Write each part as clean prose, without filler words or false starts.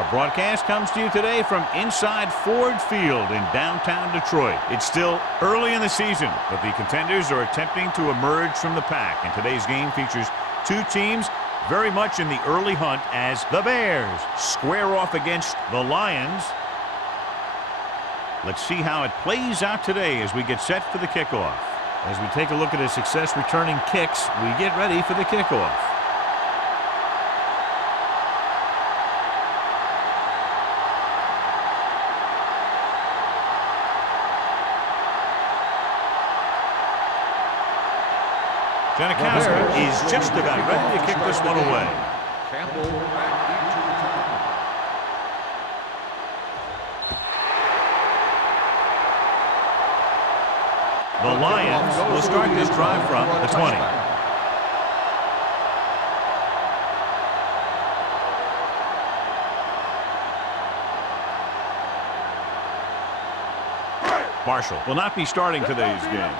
Our broadcast comes to you today from inside Ford Field in downtown Detroit. It's still early in the season, but the contenders are attempting to emerge from the pack. And today's game features two teams very much in the early hunt as the Bears square off against the Lions. Let's see how it plays out today as we get set for the kickoff. As we take a look at his success returning kicks, we get ready for the kickoff. Janikowski is just about ready to kick this one away. The Lions will start this drive from the 20. Marshall will not be starting today's game.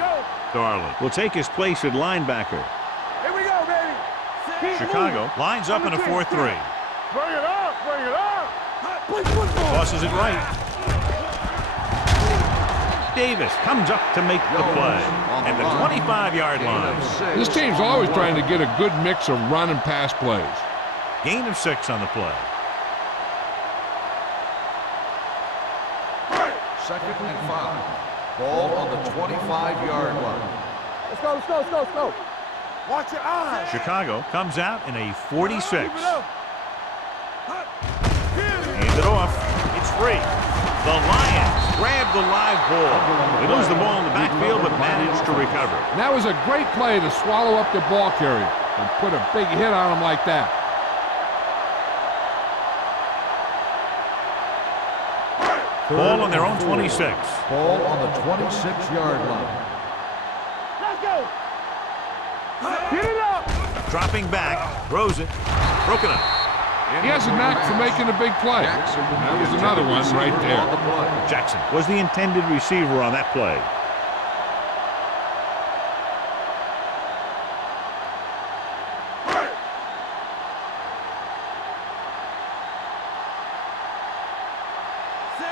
Darling will take his place at linebacker. Here we go, baby. Chicago lines up in a 4-3. Bring it up, bring it up. Tosses it right. Davis comes up to make the play at the 25-yard line. This team's always trying to get a good mix of run and pass plays. Gain of 6 on the play. 2nd and 5. Ball on the 25-yard line. Let's go, let's go, let's go, let's go. Watch your eyes. Chicago comes out in a 46. Hand it off. It's free. The Lions grab the live ball. They lose the ball in the backfield but manage to recover. And that was a great play to swallow up the ball carrier and put a big hit on him like that. Ball on their own 26. Ball on the 26-yard line. Let's go. Get it up. Dropping back, throws it, broken up. He has a knack for making a big play. That was another one right there. Jackson was the intended receiver on that play.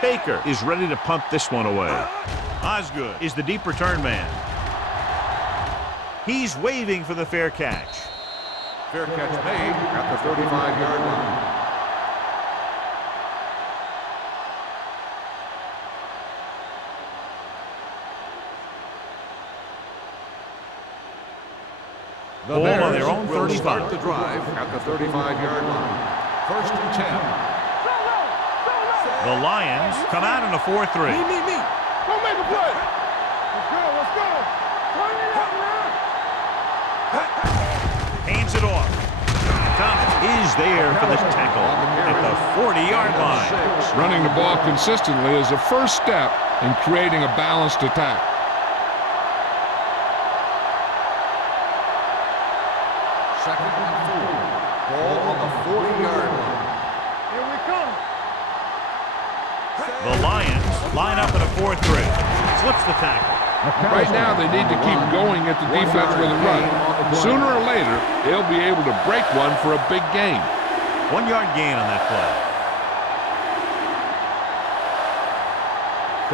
Baker is ready to punt this one away. Osgood is the deep return man. He's waving for the fair catch. Fair catch made at the 35-yard line. The Ball Bears on their own will 35. start the drive at the 35-yard line. 1st and 10. The Lions come out in a 4-3. Me. Don't make a play. Let's go, let's go. Turn it up, man. Hands it off. Thomas is there for the tackle at the 40-yard line. Running the ball consistently is the first step in creating a balanced attack. Second and 4. Ball on the 40-yard line. Here we come. The Lions line up in a 4-3. Slips the tackle. Right now, they need to keep going at the defense with a run. Sooner or later, they'll be able to break one for a big gain. 1-yard gain on that play.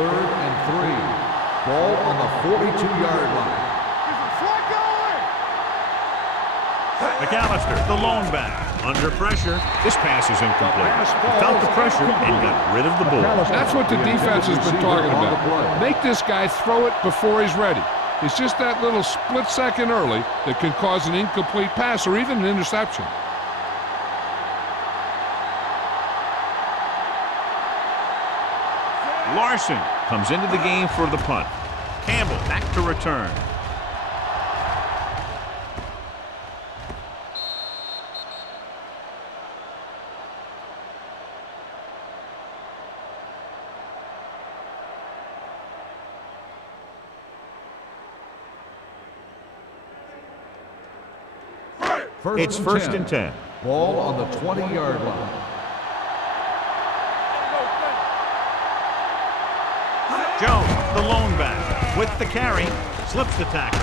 3rd and 3. Ball on the 42-yard line. McAllister, the lone back. Under pressure. This pass is incomplete. He felt the pressure and got rid of the ball. That's what the defense has been talking about. Make this guy throw it before he's ready. It's just that little split second early that can cause an incomplete pass or even an interception. Larson comes into the game for the punt. Campbell back to return. It's 1st and 10. Ball on the 20-yard line. Jones, the lone back, with the carry, slips the tackle.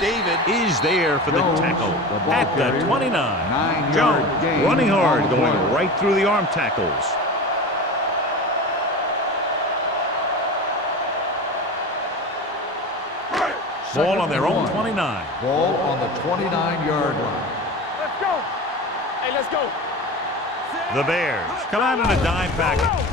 David is there for the tackle at the 29. 9-yard Jones gain running hard, on the going play. right through the arm tackles. Ball on their own 29. Ball on the 29-yard line. Let's go. Hey, let's go. The Bears come out in a dime package.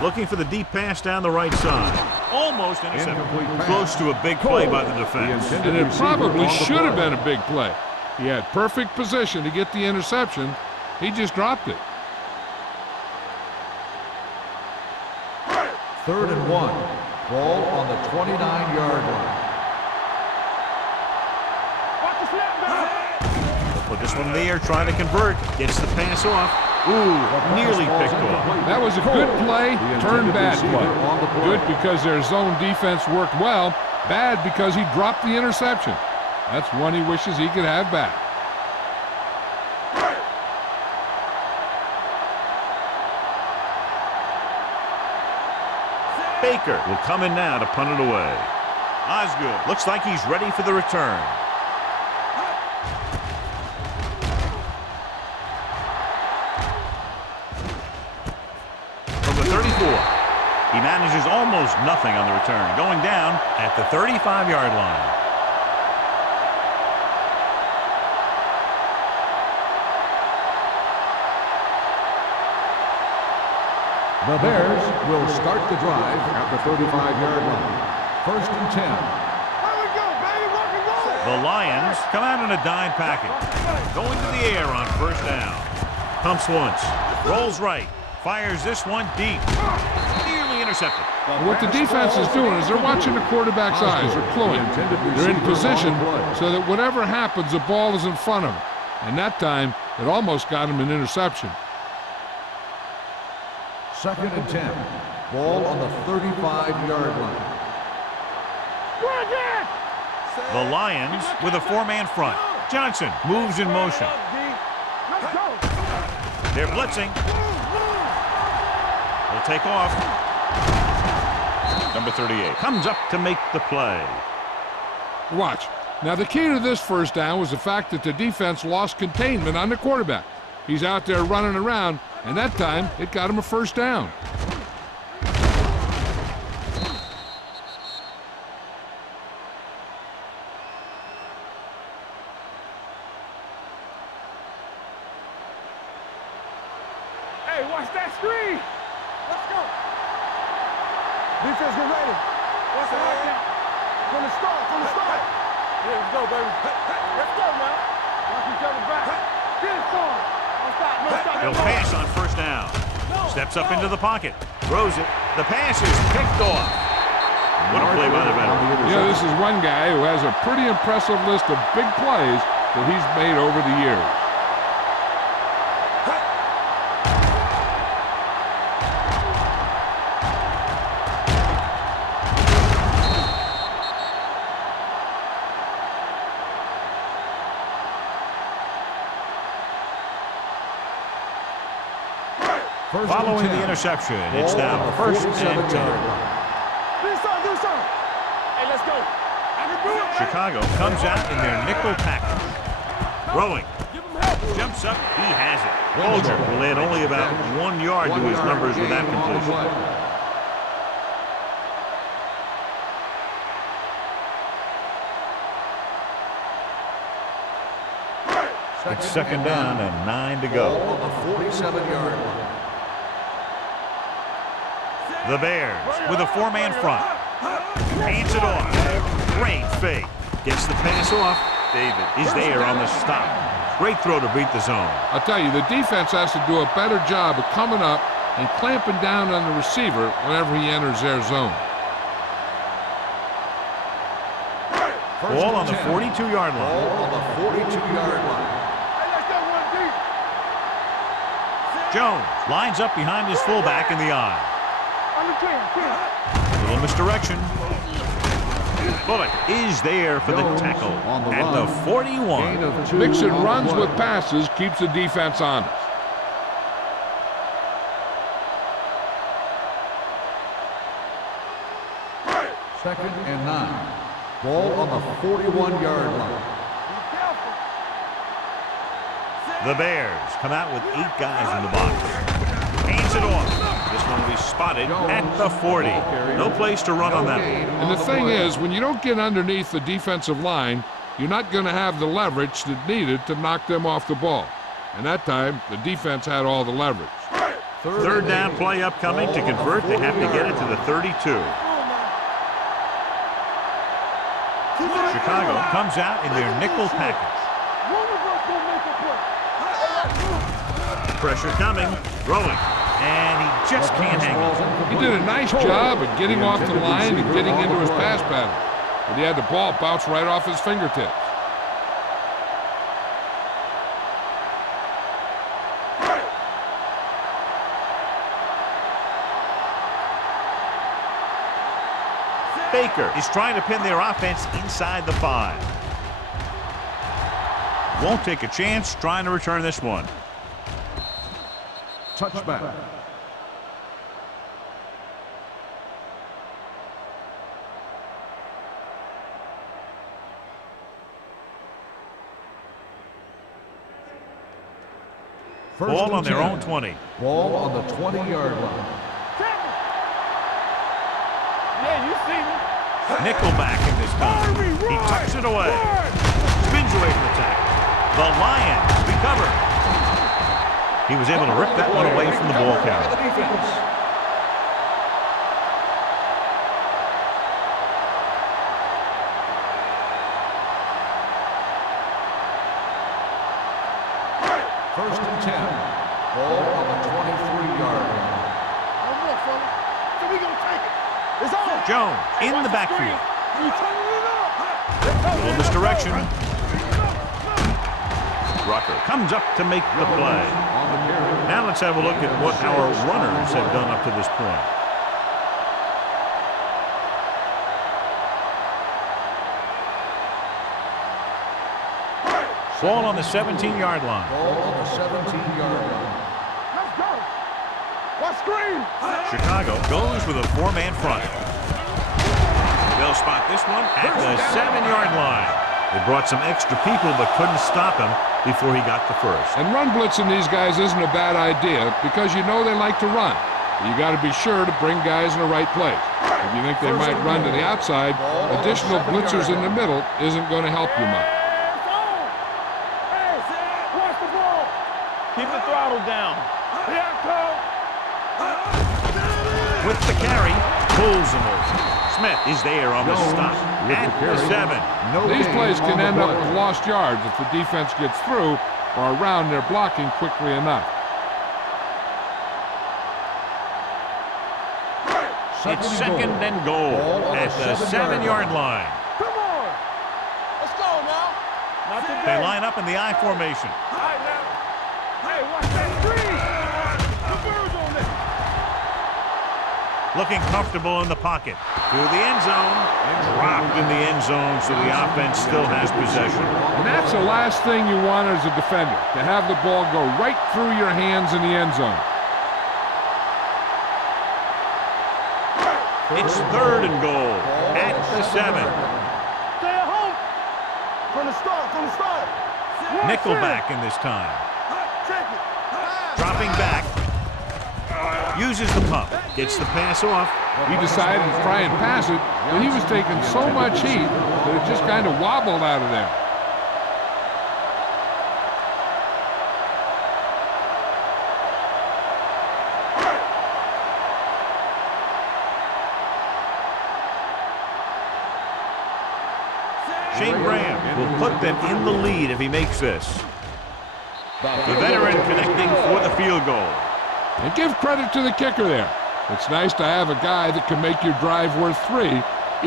Looking for the deep pass down the right side. Almost intercepted. Incomplete pass. Close to a big play by the defense. And it probably should have been a big play. He had perfect position to get the interception. He just dropped it. 3rd and 1. Ball on the 29-yard line. Watch the snap back. Put this one in the air, trying to convert. Gets the pass off. Ooh, nearly picked off. That was a good play, turned bad play. Good because their zone defense worked well. Bad because he dropped the interception. That's one he wishes he could have back. Baker will come in now to punt it away. Osgood looks like he's ready for the return. From the 34, he manages almost nothing on the return, going down at the 35-yard line. The Bears will start the drive at the 35-yard line. 1st and 10. Here we go, baby. Rock and roll. The Lions come out in a dime package. Going to the air on 1st down. Pumps once. Rolls right. Fires this one deep. Nearly intercepted. What the defense is doing is they're watching the quarterback's eyes. They're cluing. They're in position so that whatever happens, the ball is in front of them. And that time, it almost got him an interception. 2nd and 10. Ball on the 35-yard line. We're again. The Lions with a 4-man front. Johnson moves in motion. Let's go. They're blitzing. They'll take off. Number 38 comes up to make the play. Watch. Now, the key to this 1st down was the fact that the defense lost containment on the quarterback. He's out there running around, and that time it got him a 1st down. Hey, watch that screen. Let's go. Defense, get ready. Watch the high count. From the start, from the start. Yeah, let's go, baby. Let's go, man. Watch each other back. Get it on. Don't stop, don't stop. He'll pass on 1st down. Steps up into the pocket. Throws it. The pass is picked off. What a play by the veteran. Yeah, this is one guy who has a pretty impressive list of big plays that he's made over the years. Following the interception, it's now 1st and 10. Do something, do something. Hey, let's go. I can do it. Chicago comes out in their nickel package. Throwing. Give him help. Jumps up. He has it. Bolger will add only about 1 yard to his numbers with that completion. It's 2nd down and 9 to go. Ball on the 47-yard line. The Bears with a 4-man front. Hands it off. Great fake. Gets the pass off. David is there on the stop. Great throw to beat the zone. I'll tell you, the defense has to do a better job of coming up and clamping down on the receiver whenever he enters their zone. Ball on the 42-yard line. Ball on the 42-yard line. Hey, let's go one deep. Jones lines up behind his fullback in the eye. Under 10, 10. Little misdirection. Bullock is there for the tackle at the 41. Mixing runs with passes keeps the defense honest. Second and 9. Ball on the 41-yard line. Be careful. The Bears come out with 8 guys in the box. Hands it off. This one will be spotted at the 40. No place to run on that one. And the thing is, when you don't get underneath the defensive line, you're not going to have the leverage that's needed to knock them off the ball. And that time, the defense had all the leverage. Third down play upcoming. To convert, they have to get it to the 32. Chicago comes out in their nickel package. One of us will make a play. Pressure coming, throwing, and he just can't hang on. He did a nice job of getting off the line and getting into his pass pattern. But he had the ball bounce right off his fingertips. Baker is trying to pin their offense inside the 5. Won't take a chance trying to return this one. Touchback. Ball on their own 20. Ball on the 20-yard line. Yeah, you see me. Nickelback in this time. He tucks it away. Spins away from the tackle. The Lions recover. He was able to rip that one away from the ball carrier. First and 10. Ball on the 23-yard line. No more, fella. So we gonna take it. It's on. Jones in the backfield. You turning it up. Little misdirection. Rucker comes up to make the play. Now let's have a look at what our runners have done up to this point. Ball on the 17-yard line. Ball on the 17-yard line. Let's go. What screen? Chicago goes with a 4-man front. They'll spot this one at the 7-yard line. They brought some extra people but couldn't stop him before he got the first. And run blitzing these guys isn't a bad idea because you know they like to run. You got to be sure to bring guys in the right place. If you think they might run to the outside, additional blitzers in the middle isn't going to help you much. Hey, watch the ball. Keep the throttle down. Here I come. With the carry, pulls him over. Smith is there on the stop at the 7. These plays can end up with lost yards if the defense gets through or around their blocking quickly enough. It's second and goal at the 7-yard line. Come on. Let's go now. Not today. They line up in the I formation. All right, now. Hey, watch that screen. The birds on there. Looking comfortable in the pocket. Through the end zone. Dropped in the end zone, so the offense still has possession. And that's the last thing you want as a defender, to have the ball go right through your hands in the end zone. It's third and goal at the 7. Stay at home. From the start. Nickelback in this time. Check it. Dropping back. Uses the pump. Gets the pass off. He decided to try and pass it, but he was taking so much heat that it just kind of wobbled out of there. Shane Graham will put them in the lead if he makes this. The veteran connecting for the field goal. And give credit to the kicker there. It's nice to have a guy that can make your drive worth 3,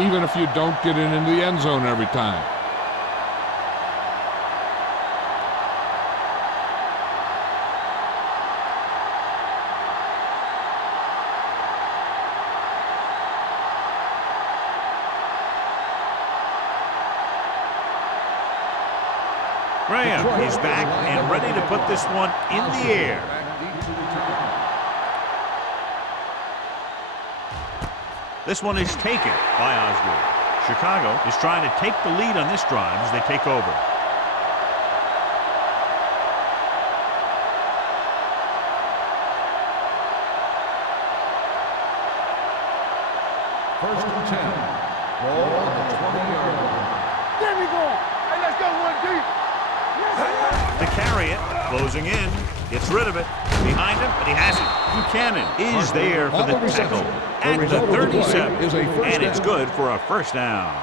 even if you don't get it into the end zone every time. Graham is back and ready to put this one in the air. This one is taken by Osgood. Chicago is trying to take the lead on this drive as they take over. First and 10. Ball on the 20-yard line. There we go. Hey, let's go one deep. To carry it, closing in, gets rid of it. Behind him, but he has it. Buchanan is there for the tackle at the 37, and it's good for a first down.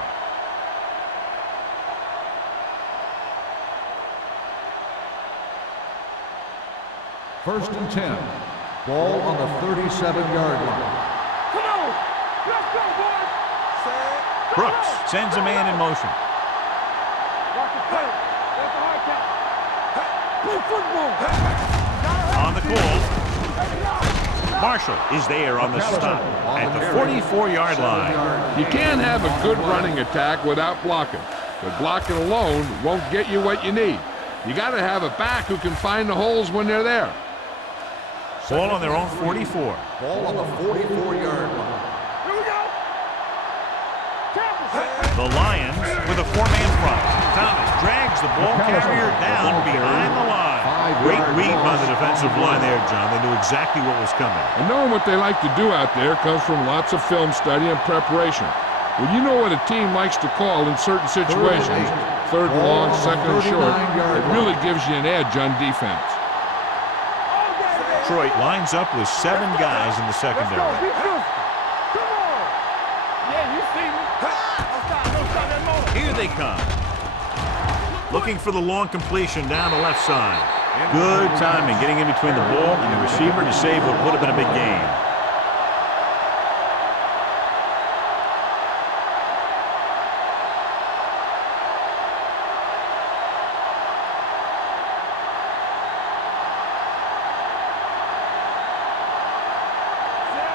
First and 10. Ball on the 37-yard line. Come on. Let's go, boys. Brooks sends a man in motion. Watch the play. That's the hard count. Play football. On the call, Marshall is there on the stop at the 44-yard line. You can't have a good running attack without blocking, but blocking alone won't get you what you need. You got to have a back who can find the holes when they're there. Ball on their own 44. Ball on the 44-yard line. Here we go. The Lions with a four-man front. Thomas drags the ball carrier down behind the line. Great read by the defensive line there, John. They knew exactly what was coming. And knowing what they like to do out there comes from lots of film study and preparation. When you know what a team likes to call in certain situations, third and long, second and short, it really gives you an edge on defense. Detroit lines up with 7 guys in the secondary. Come on. Yeah, you see me. Don't stop that motor. Here they come. Looking for the long completion down the left side. Good timing getting in between the ball and the receiver to save what would have been a big gain.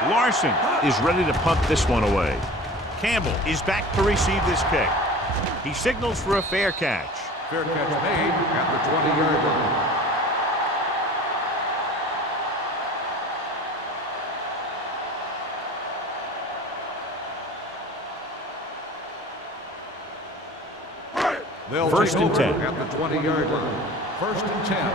Larson is ready to punt this one away. Campbell is back to receive this kick. He signals for a fair catch. Fair catch made at the 20-yard line. They'll First take and over 10. at the 20-yard line. First and 10.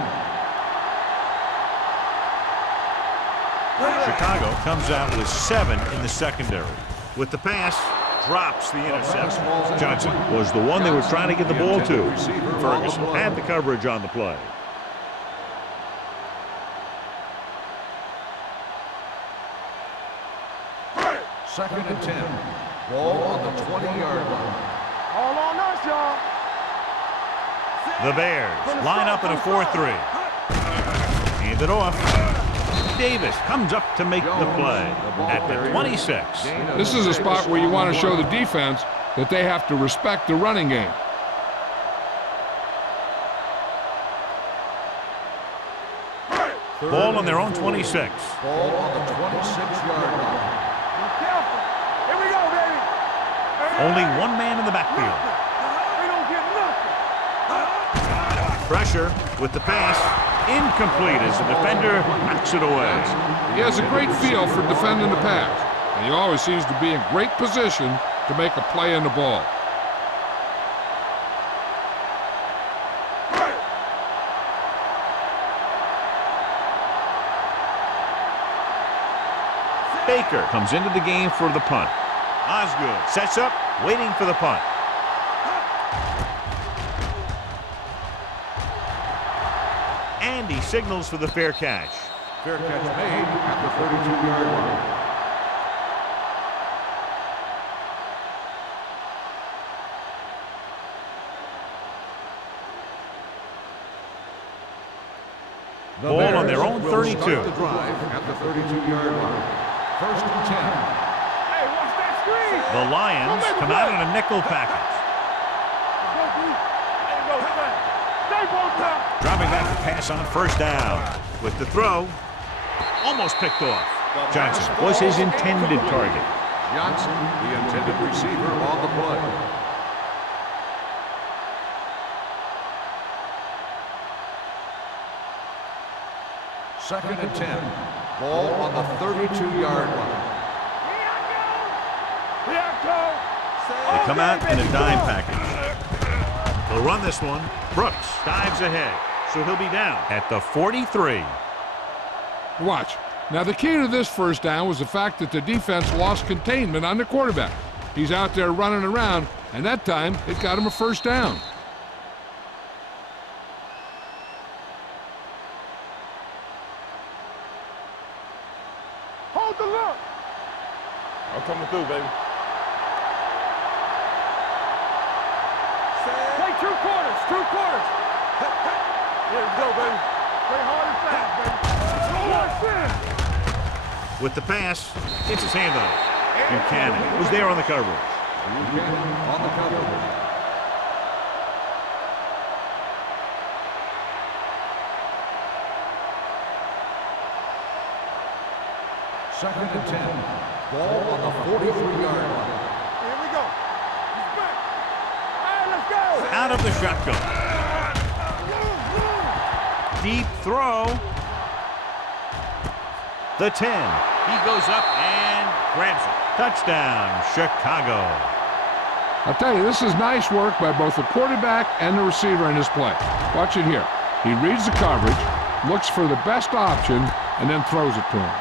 Chicago comes out with 7 in the secondary. With the pass, drops the interception. Johnson was the one they were trying to get the ball to. Ferguson had the coverage on the play. Second and 10. Ball on the 20-yard line. All on us, y'all. The Bears line up in a 4-3. Hand it off. Davis comes up to make the play at the 26. This is a spot where you want to show the defense that they have to respect the running game. Ball on their own 26. Ball on the 26-yard line. Be careful. Here we go, baby. Only one man in the backfield. We don't get nothing. Pressure with the pass. Incomplete as the defender knocks it away. He has a great feel for defending the pass, and he always seems to be in great position to make a play on the ball. Baker comes into the game for the punt. Osgood sets up, waiting for the punt. And he signals for the fair catch. Fair catch made at the 32-yard line. Ball on their own 32. Start the drive at the 32-yard line. First and 10. Hey, watch that screen. The Lions come out in a nickel package. Go, D. There you go, son. Stay on top. Dropping back to pass on first down. With the throw, almost picked off. Johnson was his intended target. Johnson, the intended receiver on the play. Second and 10. Ball on the 32-yard line. Here I go. The come out in a dime package. They'll run this one. Brooks dives ahead, so he'll be down at the 43. Watch. Now, the key to this first down was the fact that the defense lost containment on the quarterback. He's out there running around, and that time it got him a first down. Hold the look. I'm coming through, baby. Play 2 quarters, 2 quarters. Here we go, baby. Play hard and fast, baby. With the pass, it's his handoff. Buchanan was there on the coverage. Buchanan on the coverage. Second and 10. Ball on the 43-yard line. Here we go. He's back. All right, let's go. Out of the shotgun. Deep throw. The 10. He goes up and grabs it. Touchdown, Chicago. I'll tell you, this is nice work by both the quarterback and the receiver in this play. Watch it here. He reads the coverage, looks for the best option, and then throws it to him.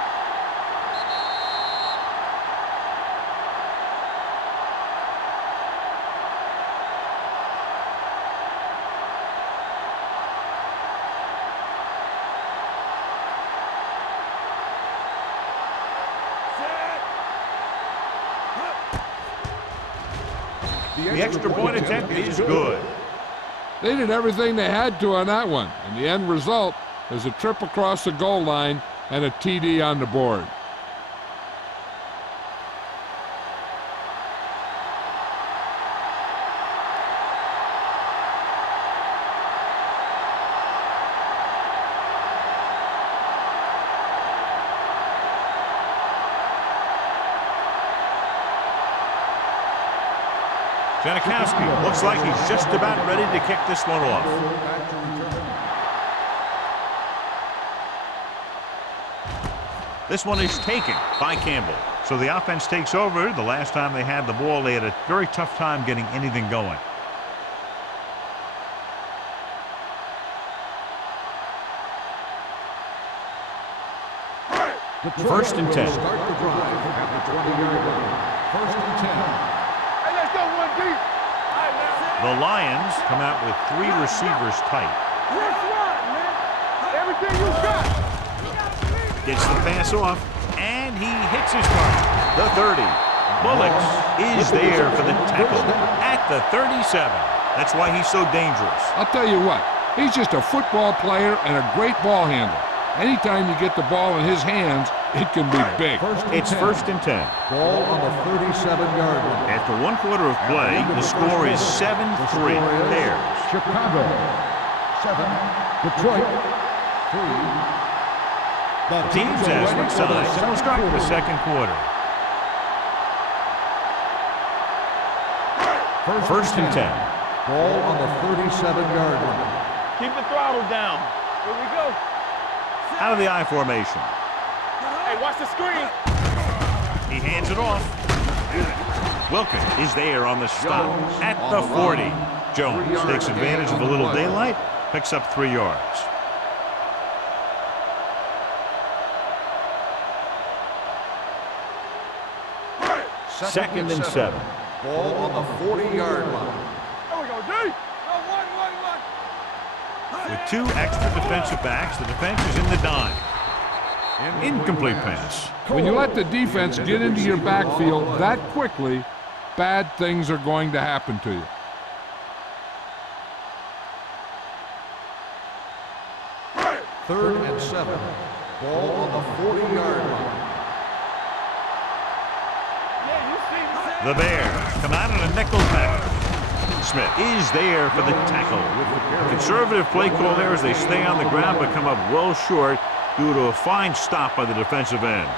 The extra point attempt is good. They did everything they had to on that one, and the end result is a trip across the goal line and a TD on the board. Janikowski looks like he's just about ready to kick this one off. This one is taken by Campbell. So the offense takes over. The last time they had the ball, they had a very tough time getting anything going. First and 10. Start the drive at the 20-yard line. First and 10. Hey, let's go 1 deep. The Lions come out with 3 receivers tight. Let's run, man. Everything you got. Gets the pass off, and he hits his target. The 30. Bullocks is there for the tackle at the 37. That's why he's so dangerous. I'll tell you what, he's just a football player and a great ball handler. Anytime you get the ball in his hands, it can be big. It's first and 10. Ball on the 37-yard line. After 1 quarter of play, the score is 7-3 Bears. Chicago 7, Detroit 3. The Teams as switch sides, and we'll start the second quarter. First and 10. Ball on the 37-yard line. Keep the throttle down. Here we go. Out of the I formation. Hey, watch the screen. He hands it off. Wilkins is there on the stop at the 40. Jones takes advantage of a little daylight, picks up 3 yards. Second and 7. Ball on the 40-yard line. There we go, D. Go 1. With 2 extra defensive backs, the defense is in the dime. Incomplete pass. When you let the defense get into your backfield that quickly, bad things are going to happen to you. Third and 7. Ball on the 40-yard line. The Bears come out in a nickel package. Smith is there for the tackle. Conservative play call there as they stay on the ground but come up well short due to a fine stop by the defensive end.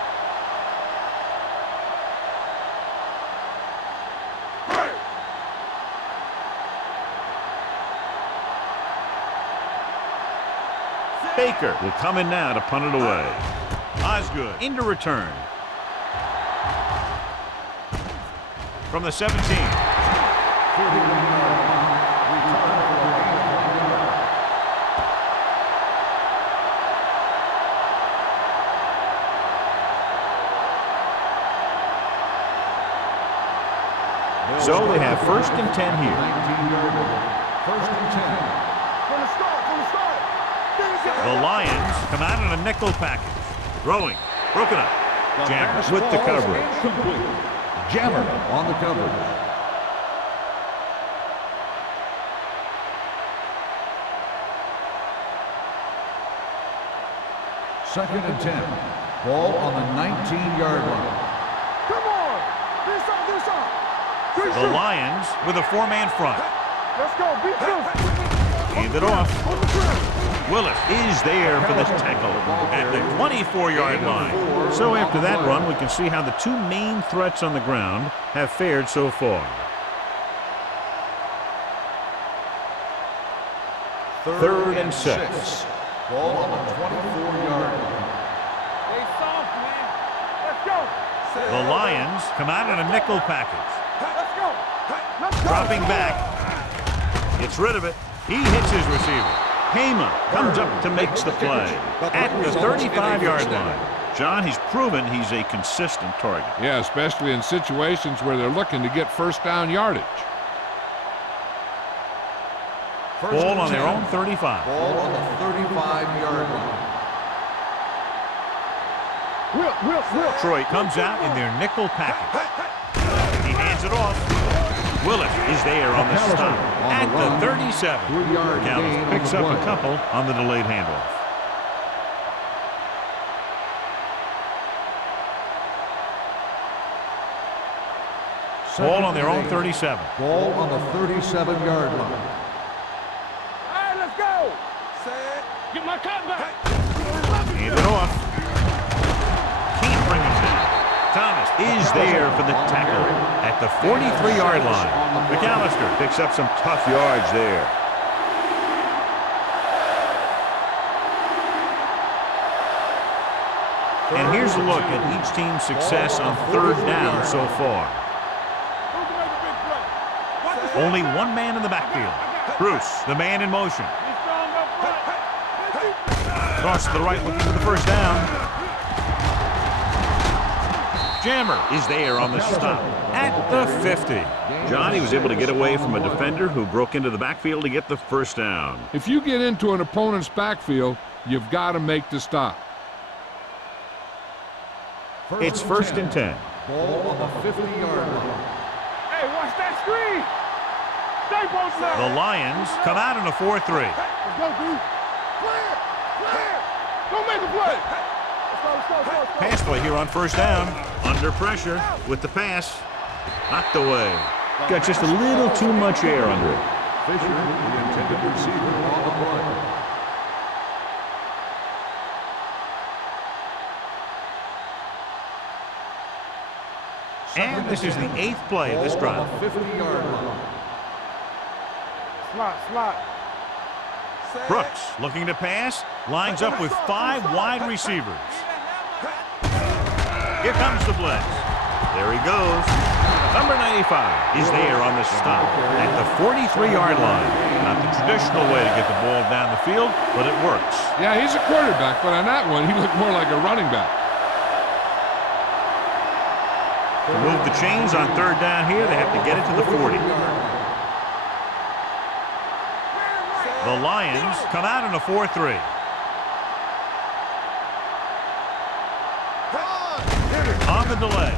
Baker will come in now to punt it away. Osgood into return. From the 17. 41-yard line. Return for a gain of 1 yard. So they have 1st and 10 here. 19-yard line. 1st and 10. From the start, from the start. The Lions come out in a nickel package. Throwing. Broken up. Jammer with the coverage. Incomplete. Jammer on the coverage. Second and 10. Ball on the 19-yard line. Come on. This on, this on. The Lions with a 4-man front. Let's go. Beat this. Hand it off. On the ground. Willis is there for the tackle at the 24-yard line. So after that run, we can see how the two main threats on the ground have fared so far. Third and 6. Ball on the 24-yard line. Stay soft, man. Let's go. The Lions come out in a nickel package. Let's go. Let's go. Dropping back. Gets rid of it. He hits his receiver. Heyman comes up to make the play at the 35-yard line. John, he's proven he's a consistent target. Yeah, especially in situations where they're looking to get first down yardage. Ball on their own 35. Ball on the 35-yard line. Will. Detroit comes out in their nickel package. He hands it off. Willis is there on the stop at the 37. 3-yard gain Callis on picks the up play. a couple on the delayed handoff. Ball on their own 37. Ball on the 37-yard line. All right, let's go. Get my cut back. Hand it off. Can't bring him down. Thomas is there for the tackle at the 43-yard line. McAllister picks up some tough yards there. And here's a look at each team's success on 3rd down so far. Who can make a big play? Watch the Only one man in the backfield. Bruce, the man in motion. He's strong up front. Cross to the right looking for the first down. Jammer is there on the stop at the 50. John, he was able to get away from a defender who broke into the backfield to get the first down. If you get into an opponent's backfield, you've got to make the stop. It's 1st and 10. Ball on the 50-yard line. Hey, watch that screen. Stay both The sides. Lions come out in a 4-3. Let's go, dude. Clear. Clear. Don't make a play. Let's go. Pass play here on 1st down. Under pressure with the pass. Knocked away. Got just a little too much air under it. Fisher, the intended receiver on the play. And this is the 8th play of this drive. 50-yard line. Slot. Brooks looking to pass. Lines up with 5 wide receivers. Here comes the blitz. There he goes. Number 95 is there on the stop at the 43-yard line. Not the traditional way to get the ball down the field, but it works. Yeah, he's a quarterback, but on that one, he looked more like a running back. To move the chains on 3rd down here, they have to get it to the 40. The Lions come out in a 4-3. On the delay.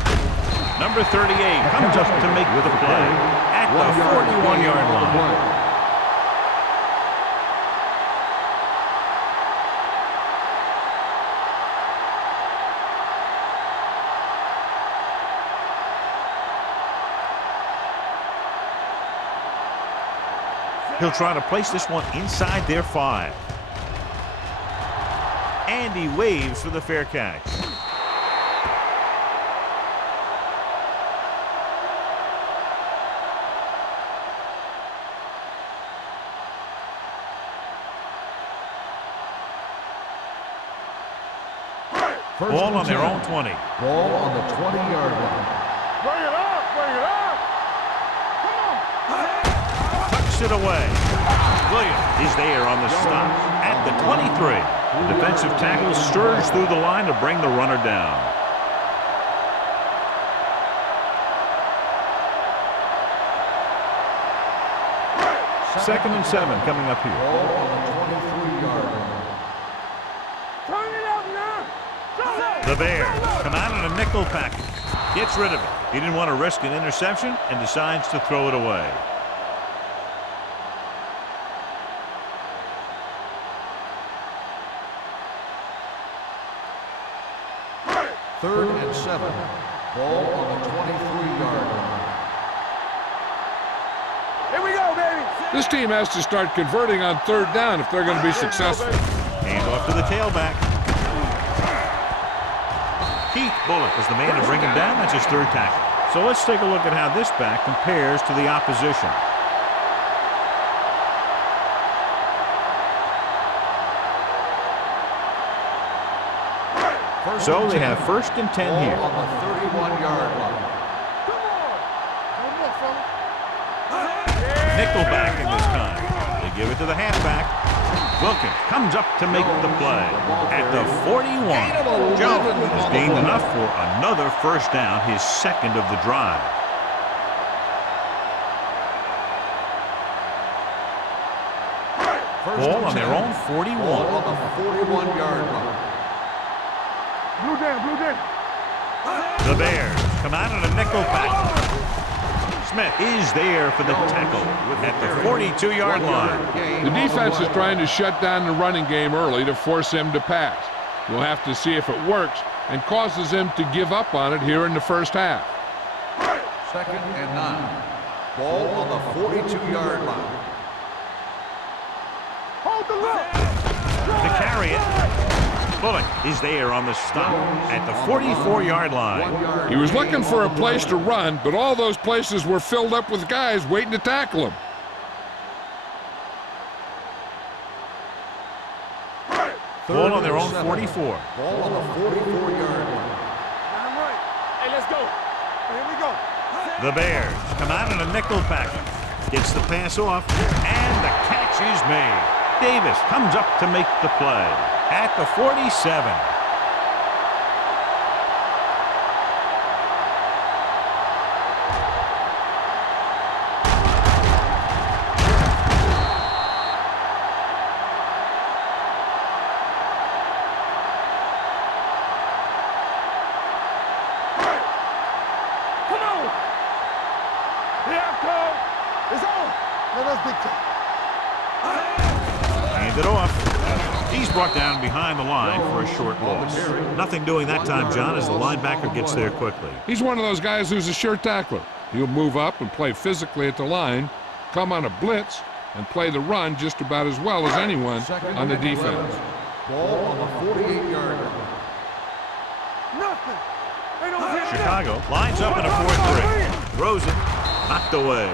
Number 38 comes up to make the play at the 41-yard line. He'll try to place this one inside their 5. And he waves for the fair catch. Ball on their own 20. Ball on the 20-yard line. Bring it up. Come on. knocks it away. Williams is there on the stop at the 23. The defensive tackle stirs through the line to bring the runner down. Second and 7 coming up here. Ball on the 23-yard line. Turn it up now. The Bears come out in a nickel package. Gets rid of it. He didn't want to risk an interception and decides to throw it away. Third and 7. Ball on the 23-yard line. Here we go, baby. This team has to start converting on third down if they're going to be successful. Hands off to the tailback. Keith Bullock is the man to bring him down. That's his third tackle. So let's take a look at how this back compares to the opposition. So they have first and 10 here. Ball on the 31-yard line. Come on. One more, fella. Nickelback in this time. They give it to the halfback. Wilkins comes up to make the play at the 41. Jones has gained enough for another first down, his second of the drive. Ball on their own 41. Ball on the 41-yard line. Blue down. The Bears come out in a nickel package. Smith is there for the tackle at the 42-yard line. The defense is trying to shut down the running game early to force him to pass. We'll have to see if it works and causes him to give up on it here in the first half. Second and 9. Ball on the 42-yard line. Hold the look. To carry it. Bullock is there on the stop at the 44-yard line. He was looking for a place to run, but all those places were filled up with guys waiting to tackle him. Ball on their own 44. Ball on the 44-yard line. I'm right. Hey, let's go. Here we go. The Bears come out in a nickel package. Gets the pass off, and the catch is made. Davis comes up to make the play at the 47. Come on. Here I come. It's on. Let us big time. Hand it off. He's brought down behind the line for a short loss. Nothing doing that time, John, as the linebacker gets there quickly. He's one of those guys who's a sure tackler. He'll move up and play physically at the line, come on a blitz, and play the run just about as well as anyone on the defense. Ball on the 48-yard line. Nothing. They don't hit Chicago lines up in a 4-3. Throws it. Knocked away.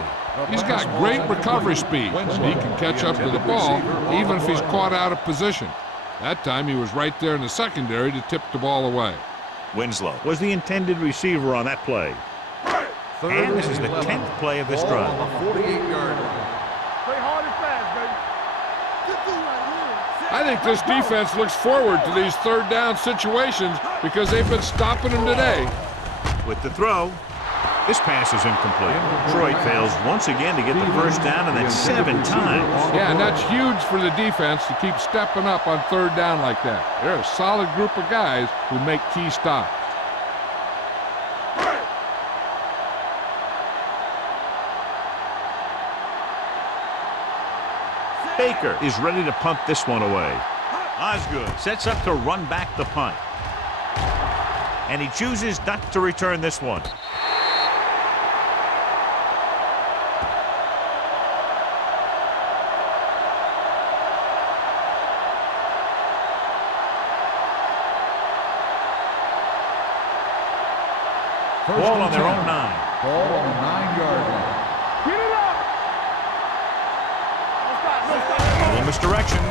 He's got great recovery speed, so he can catch up to the ball even if he's caught out of position. That time he was right there in the secondary to tip the ball away. Winslow was the intended receiver on that play. And this is the 10th play of this drive. Ball on the 48-yard line. Play hard and fast, baby. Get through right here. I think this defense looks forward to these third down situations because they've been stopping them today. With the throw. This pass is incomplete. Detroit fails once again to get the first down, and that's 7 times. Yeah, and that's huge for the defense to keep stepping up on third down like that. They're a solid group of guys who make key stops. Baker is ready to punt this one away. Osgood sets up to run back the punt. And he chooses not to return this one. Ball on their own 9. Ball on the 9-yard line. Get it up. No stop. A little misdirection.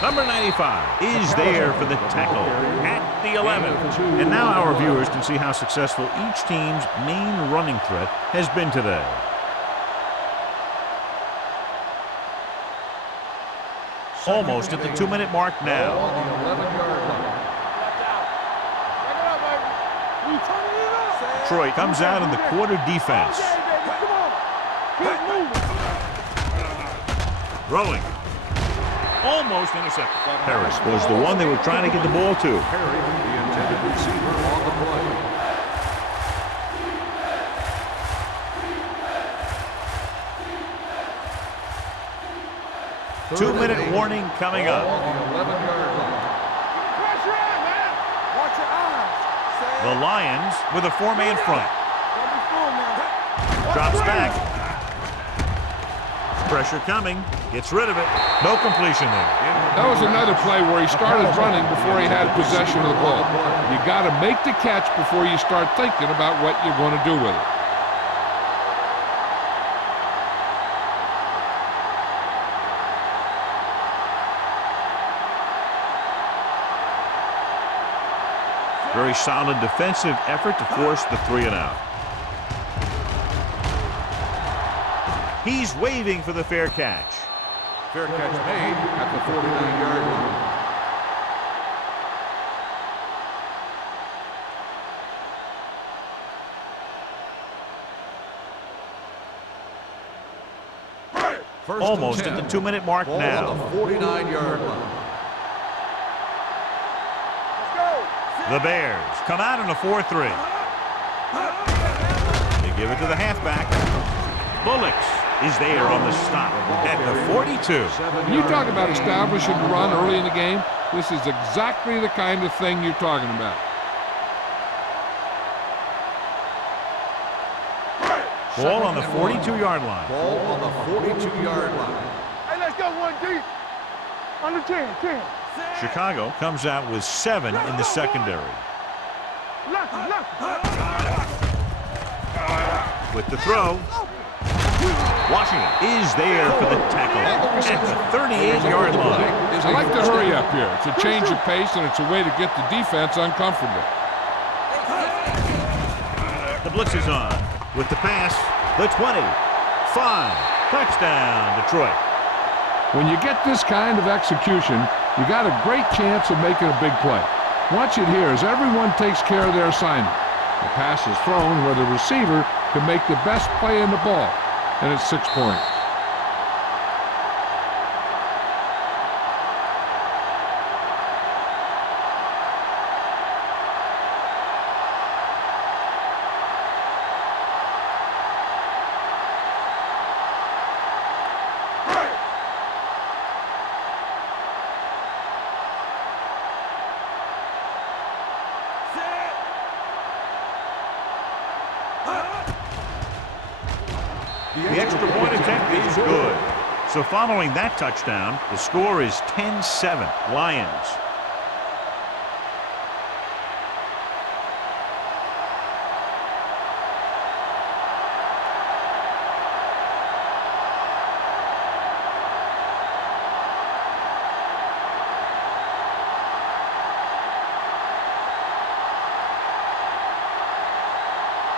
Number 95 is there for the tackle at the 11. And now our viewers can see how successful each team's main running threat has been today. Almost at the 2-minute mark now. Ball on the 11-yard line. Back it up, baby. We turning it up. Detroit comes out in the quarter defense. Okay, baby, come on. Keep moving. Throwing. Almost intercepted. Harris was the one they were trying to get the ball to. Perry, the intended receiver on the play. Two-minute warning coming Ball up. on the 11-yard line. Pressure in, man. Watch your eyes. The Lions with a 4-man front. Don't be fooled now. Drops back. Pressure coming. Gets rid of it. No completion there. That was another play where he started running before he had possession of the ball. You got to make the catch before you start thinking about what you're going to do with it. Very solid defensive effort to force the 3-and-out. He's waving for the fair catch. Fair catch made at the 49-yard line. First Almost and 10. at the 2-minute mark Ball now. on the 49-yard line. Let's go. The Bears come out in a 4-3. They give it to the halfback. Bullocks is there on the stop at the 42. When you talk about establishing the run early in the game, this is exactly the kind of thing you're talking about. Ball on the 42-yard line. Ball on the 42-yard line. Hey, let's go one deep. Under 10, 10. Chicago comes out with 7 in the secondary. Left. With the throw, Washington is there for the tackle at the 38-yard line. I like to hurry up here. It's a change of pace, and it's a way to get the defense uncomfortable. The blitz is on. With the pass, the 20, 5, touchdown, Detroit. When you get this kind of execution, you got a great chance of making a big play. Watch it here as everyone takes care of their assignment. The pass is thrown where the receiver can make the best play in the ball, and it's 6 points. The extra point attempt is good. So following that touchdown, the score is 10-7, Lions.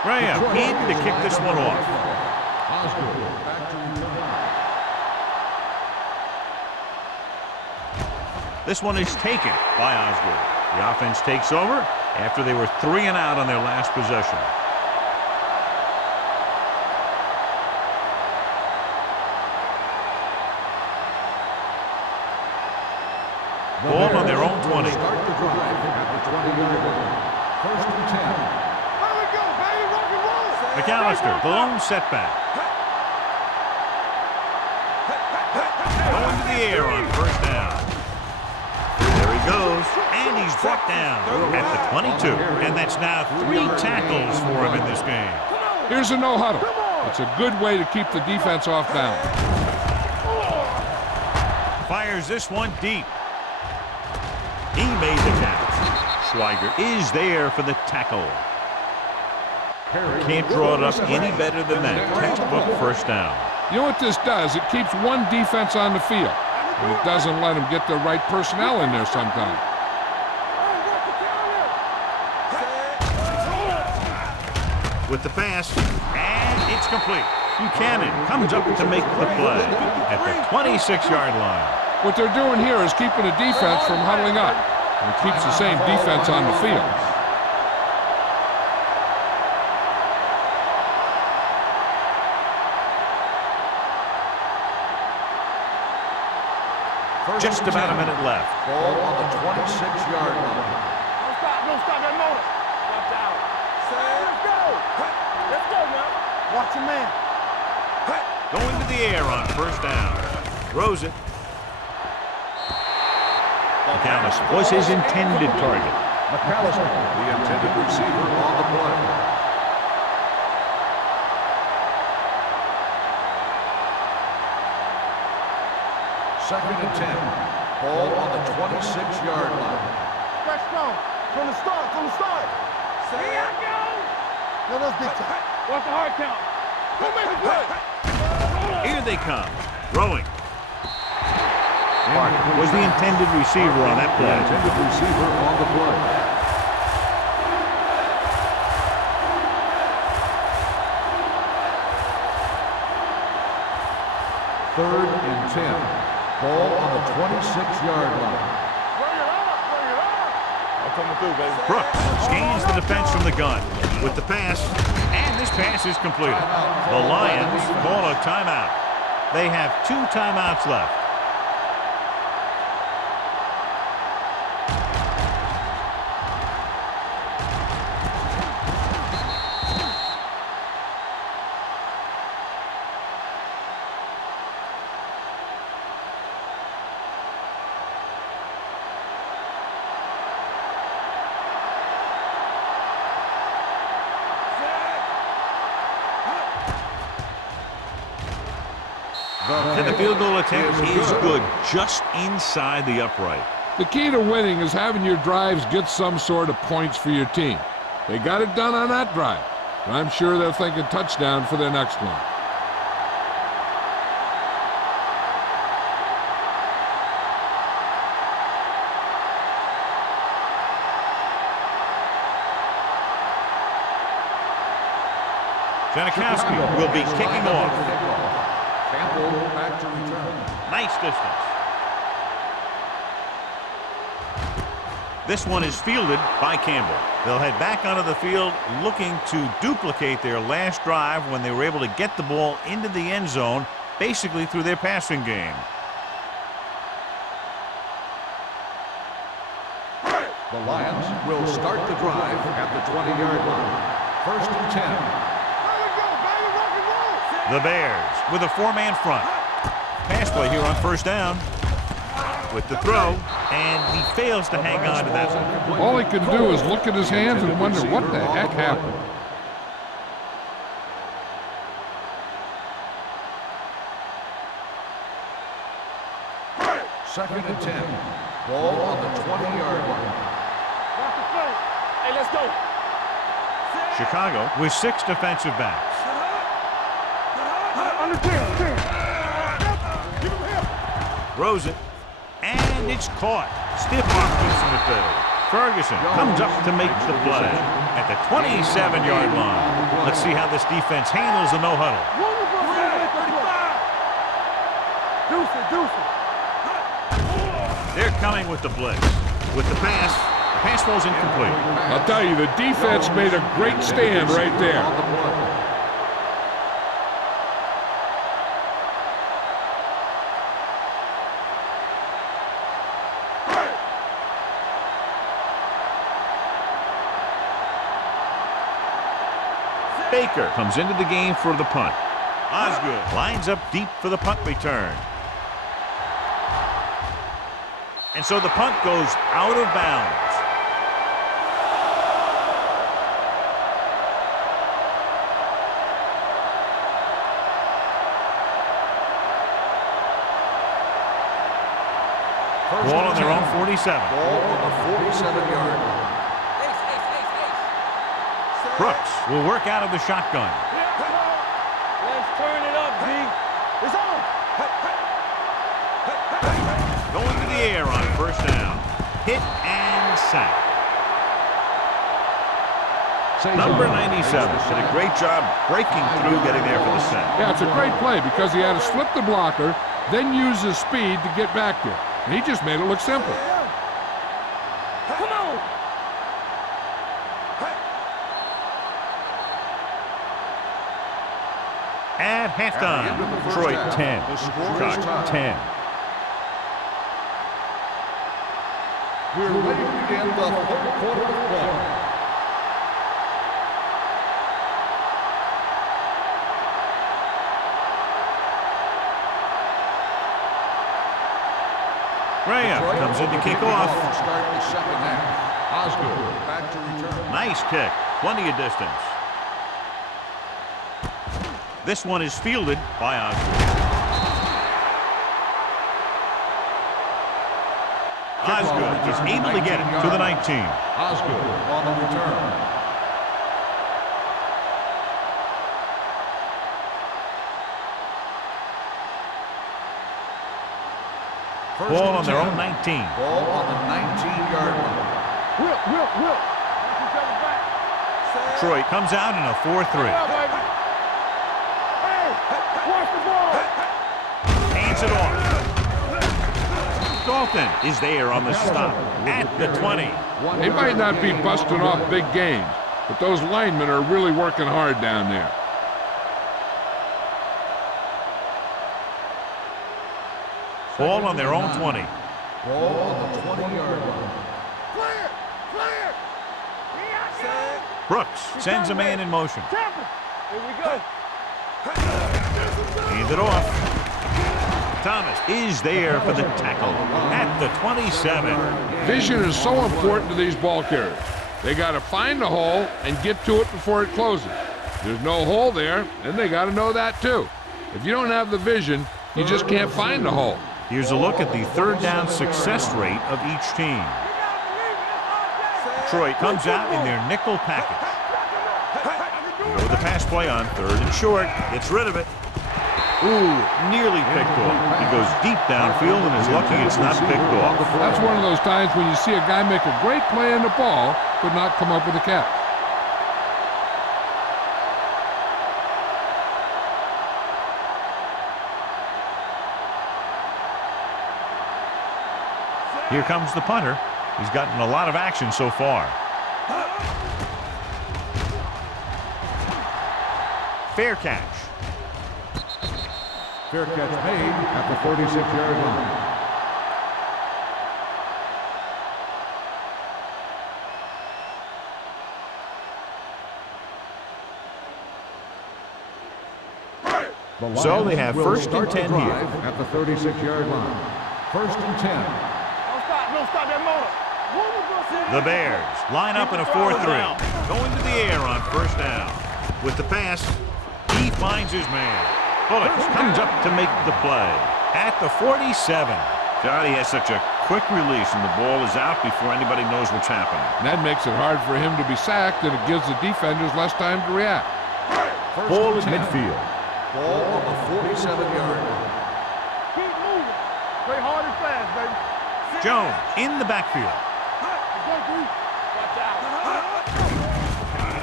Graham in to kick this one off. This one is taken by Osgood. The offense takes over after they were 3-and-out on their last possession. Ball on their own 20. Start the drive at the 20-yard line. First and 10. Here we go, baby. Rock and roll. McAllister, the lone setback. Going to the air on first down. There he goes, and he's brought down at the 22. And that's now 3 tackles for him in this game. Here's a no-huddle. It's a good way to keep the defense off balance. Fires this one deep. He made the catch. Schweiger is there for the tackle. Can't draw it up any better than that. Textbook first down. You know what this does? It keeps one defense on the field, and it doesn't let them get the right personnel in there sometimes. With the pass, and it's complete. Buchanan comes up to make the play at the 26-yard line. What they're doing here is keeping the defense from huddling up. And it keeps the same defense on the field. Just about a minute left. Ball on the 26-yard line. Don't stop that motor. Watch out. Let's go. Let's go now. Watch your man. Going to the air on first down. Throws it. McAllister was his intended target. McAllister, the intended receiver on the play. Second and 10. Ball on the 26-yard line. Fresh strong. From the start. Here I go. No, that's big time. Watch the hard count. Go make it play. Here they come. Throwing. Parker was the intended receiver on that play. Intended receiver on the play. Third and 10. Ball on the 26-yard line. Bring it up. I'm coming through, baby. Brooks scans the defense from the gun with the pass, and this pass is completed. The Lions call a timeout. They have 2 timeouts left. And the field goal attempt is good, just inside the upright. The key to winning is having your drives get some sort of points for your team. They got it done on that drive. And I'm sure they're thinking touchdown for their next one. Janikowski will be kicking off. Campbell back to return. Nice distance. This one is fielded by Campbell. They'll head back onto the field looking to duplicate their last drive when they were able to get the ball into the end zone, basically through their passing game. The Lions will start the drive at the 20-yard line. First and 10. There we go, baby. Rock and roll. The Bears with a 4-man front. Pass play here on first down with the throw, and he fails to hang on to that one. All he can do is look at his hands and wonder what the heck happened. Second and 10. Ball on the 20-yard line. Watch the play. Hey, let's go. Chicago with 6 defensive backs. Under 10. Give him here. Throws it, and it's caught. Stiff arm keeps him at bay. Ferguson comes up to make the play at the 27-yard line. Let's see how this defense handles the no-huddle. Wonderful. 35. Deuce it. They're coming with the blitz. With the pass falls incomplete. I'll tell you, the defense made a great stand right there. On the play. Baker comes into the game for the punt. Osgood lines up deep for the punt return. And so the punt goes out of bounds. Ball on their own 47. Ball on the 47-yard line. Brooks will work out of the shotgun. Let's turn it up, B. It's on. Going to the air on first down. Hit and sack. Number 97 did a great job breaking through, getting there for the sack. Yeah, it's a great play because he had to slip the blocker, then use his speed to get back there. And he just made it look simple. Come on. At halftime, Detroit 10, Chicago 10. We're ready to begin the third quarter of play. Graham comes in to kick off. Start the second half. Osgood back to return. Nice kick. Plenty of distance. This one is fielded by Osgood. Osgood is able to get it to the 19. Osgood on the return. Ball on their own 19. Ball on the 19-yard line. Whip. Detroit comes out in a 4-3. Hey, watch the ball. Hands it off. Dalton is there on the stop at the 20. They might not be busting off big games, but those linemen are really working hard down there. Ball on their own 20. Ball on the 20-yard line. Clear. Brooks sends a man in motion. Tampa. Here we go. Hands it off. Thomas is there for the tackle at the 27. Vision is so important to these ball carriers. They got to find the hole and get to it before it closes. There's no hole there, and they got to know that too. If you don't have the vision, you just can't find the hole. Here's a look at the third down success rate of each team. Detroit comes out in their nickel package. They go with the pass play on 3rd and short. Gets rid of it. Ooh, nearly picked off. He goes deep downfield and is lucky it's not picked off. That's one of those times when you see a guy make a great play on the ball, but not come up with a catch. Here comes the punter. He's gotten a lot of action so far. Fair catch. Fair catch made at the 36-yard line. So they have first and 10 here. At the 36-yard line. First and 10. Don't stop that motor. The Bears line up in a 4-3. Going to the air on first down. With the pass, he finds his man. Bullock comes up to make the play. At the 47. God, he has such a quick release, and the ball is out before anybody knows what's happening. And that makes it hard for him to be sacked, and it gives the defenders less time to react. Ball at midfield. Ball on the 47-yard line. Keep moving. Play hard and fast, baby. Jones in the backfield. Watch out.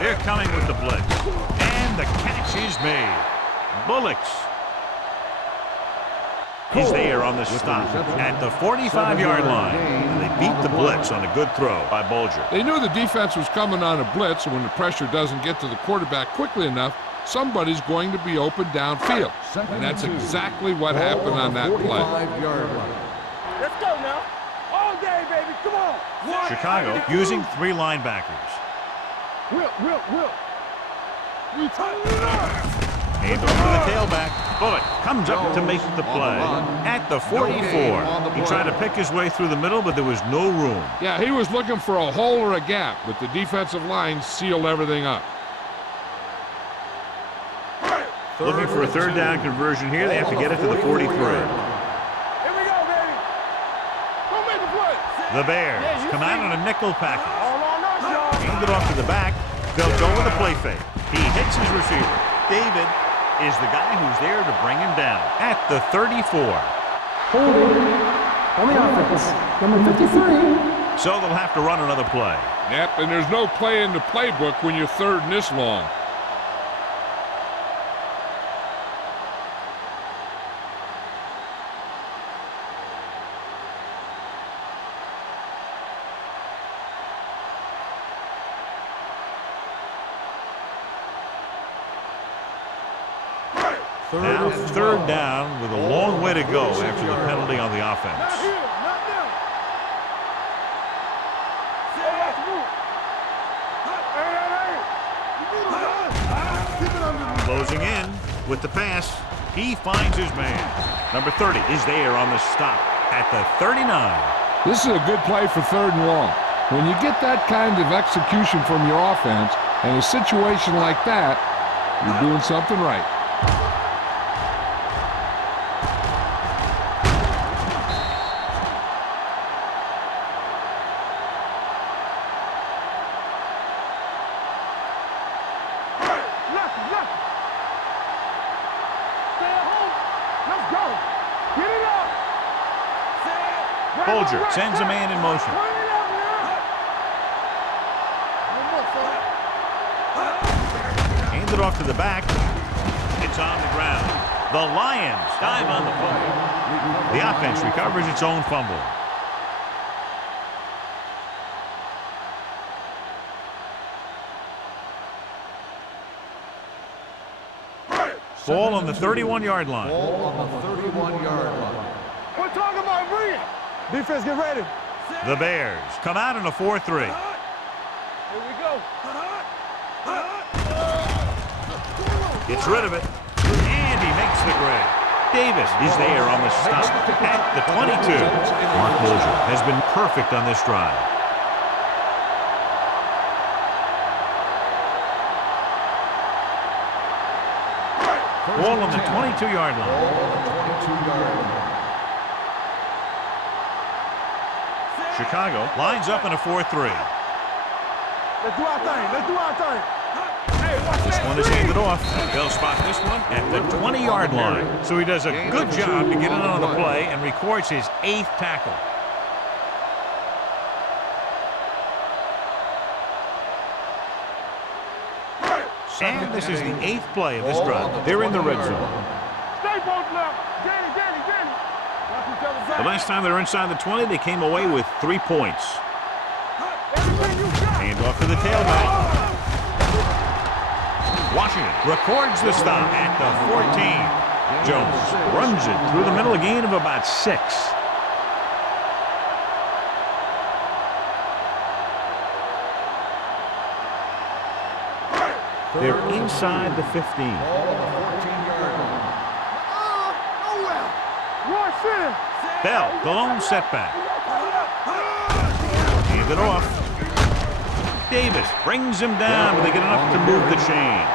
They're coming with the blitz. And the catch is made. Bullocks is there on the stop at the 45-yard line. And they beat the blitz on a good throw by Bulger. They knew the defense was coming on a blitz, and when the pressure doesn't get to the quarterback quickly enough, somebody's going to be open downfield. And that's exactly what happened on that play. 45-yard line. Let's go now. All day, baby. Come on. Chicago using 3 linebackers. Whip. You turn it up. Handle to the tailback. Bullock comes up to make the play at the 44. He tried to pick his way through the middle, but there was no room. Yeah, he was looking for a hole or a gap, but the defensive line sealed everything up. Looking for a third down conversion here. They have to get it to the 43. Here we go, baby. Don't make the play. The Bears come out in a nickel package. All on us, y'all. Hand it off to the back. They'll go with a play fake. He hits his receiver. David is the guy who's there to bring him down at the 34. Holding on the offense, number 53. So they'll have to run another play. Yep, and there's no play in the playbook when you're third and this long. Now third down with a long way to go after the penalty on the offense. Not here, not now. Hey, watch the move. Hey. You do the run. Keep it under me. Closing in with the pass. He finds his man. Number 30 is there on the stop at the 39. This is a good play for third and long. When you get that kind of execution from your offense in a situation like that, you're doing something right. Bolger sends a man in motion. Hands it off to the back. It's on the ground. The Lions dive on the play. The offense recovers its own fumble. Ball on the 31-yard line. Ball on the 31-yard line. We're talking about bring it. Defense, get ready. The Bears come out in a 4-3. Here we go. Gets rid of it. And he makes the grab. Davis is there on the stop at the 22. Mark Bolger has been perfect on this drive. Ball on the 22-yard line. Chicago lines up in a 4-3. Let's do our thing. Let's do our thing. Hey, watch This that one is screen. handed off. They'll spot this one at the 20-yard line. So he does a good job to get in on the play and records his 8th tackle. And this is the 8th play of this drive. They're in the red zone. Stay both left. Danny. Watch each other back. The last time they were inside the 20, they came away with 3 points. Everything you got. Hand off to the tailback. Washington records the stop at the 14. Jones runs it through the middle, a gain of about 6. They're inside the 15. Rush in. Bell, the lone setback. Hand it off. Davis brings him down, but they get enough to move the chains.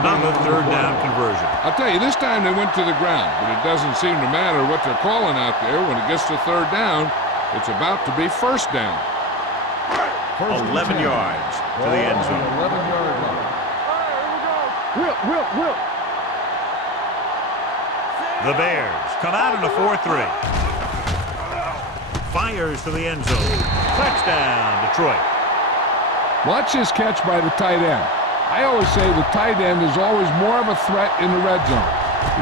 Another third down conversion. I'll tell you, this time they went to the ground, but it doesn't seem to matter what they're calling out there. When it gets to third down, it's about to be first down. 11 yards to the end zone. 11-yard line. Whip. The Bears come out in a 4-3. Fires to the end zone. Touchdown, Detroit. Watch this catch by the tight end. I always say the tight end is always more of a threat in the red zone.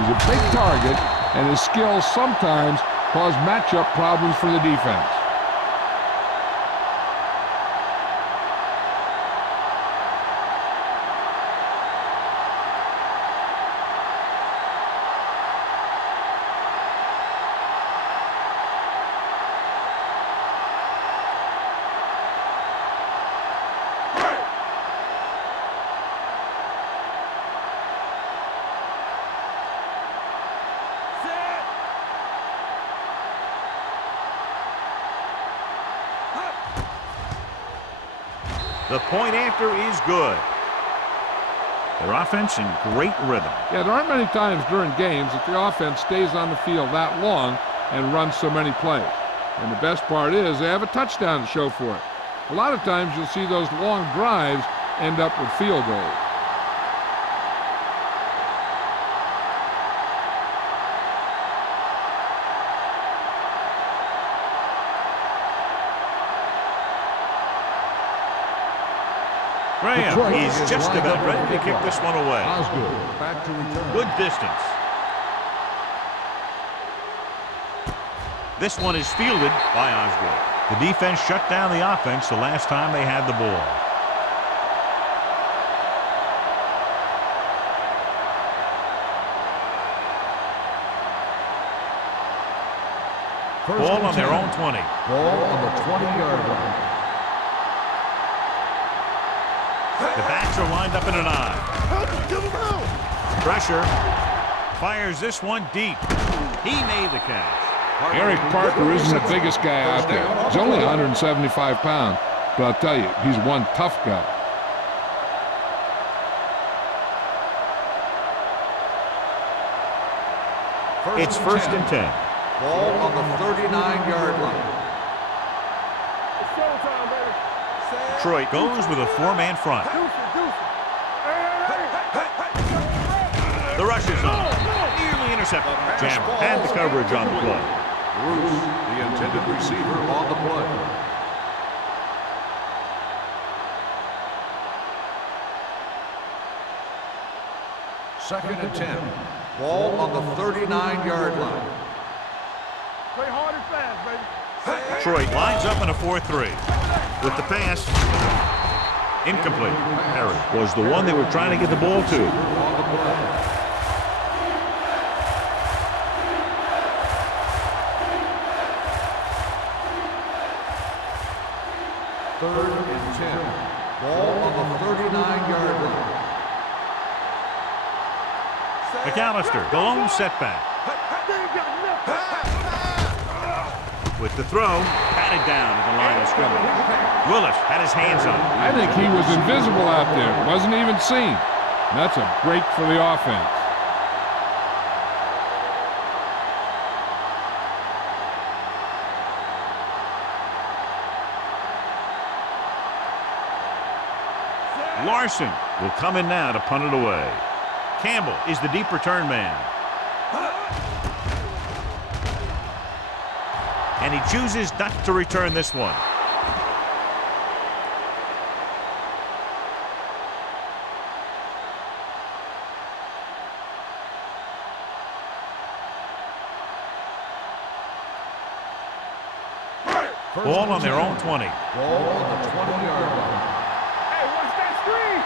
He's a big target, and his skills sometimes cause matchup problems for the defense. The point after is good. Their offense in great rhythm. Yeah, there aren't many times during games that the offense stays on the field that long and runs so many plays. And the best part is they have a touchdown to show for it. A lot of times you'll see those long drives end up with field goals. Graham is just about ready to kick this one away. Osgood back to return. Good distance. This one is fielded by Osgood. The defense shut down the offense the last time they had the ball. Ball on their own 20. Ball on the 20-yard line. The backs are lined up in an I. Pressure. Fires this one deep. He made the catch. Eric Parker isn't the biggest guy out there. He's only 175 pounds. But I'll tell you, he's one tough guy. It's first and 10. Ball on the 39-yard line. It's showtime, baby. Detroit goes with a four-man front. The rush is on. Nearly intercepted. Jammer had the coverage on the play. Bruce, the intended receiver, on the play. Second and 10. Ball on the 39-yard line. Play hard and fast, baby. Detroit lines up in a 4-3. With the pass. Incomplete. Harris was the one they were trying to get the ball to. On the play. Third and 10. Ball on the 39-yard line. McAllister, the lone setback. With the throw, patted down at the line of scrimmage. Willis had his hands on it. I think he was invisible out there. Wasn't even seen. That's a break for the offense. Larson will come in now to punt it away. Campbell is the deep return man. And he chooses not to return this one. Ball on their own 20. Ball on the 20-yard line. Hey, watch that screen.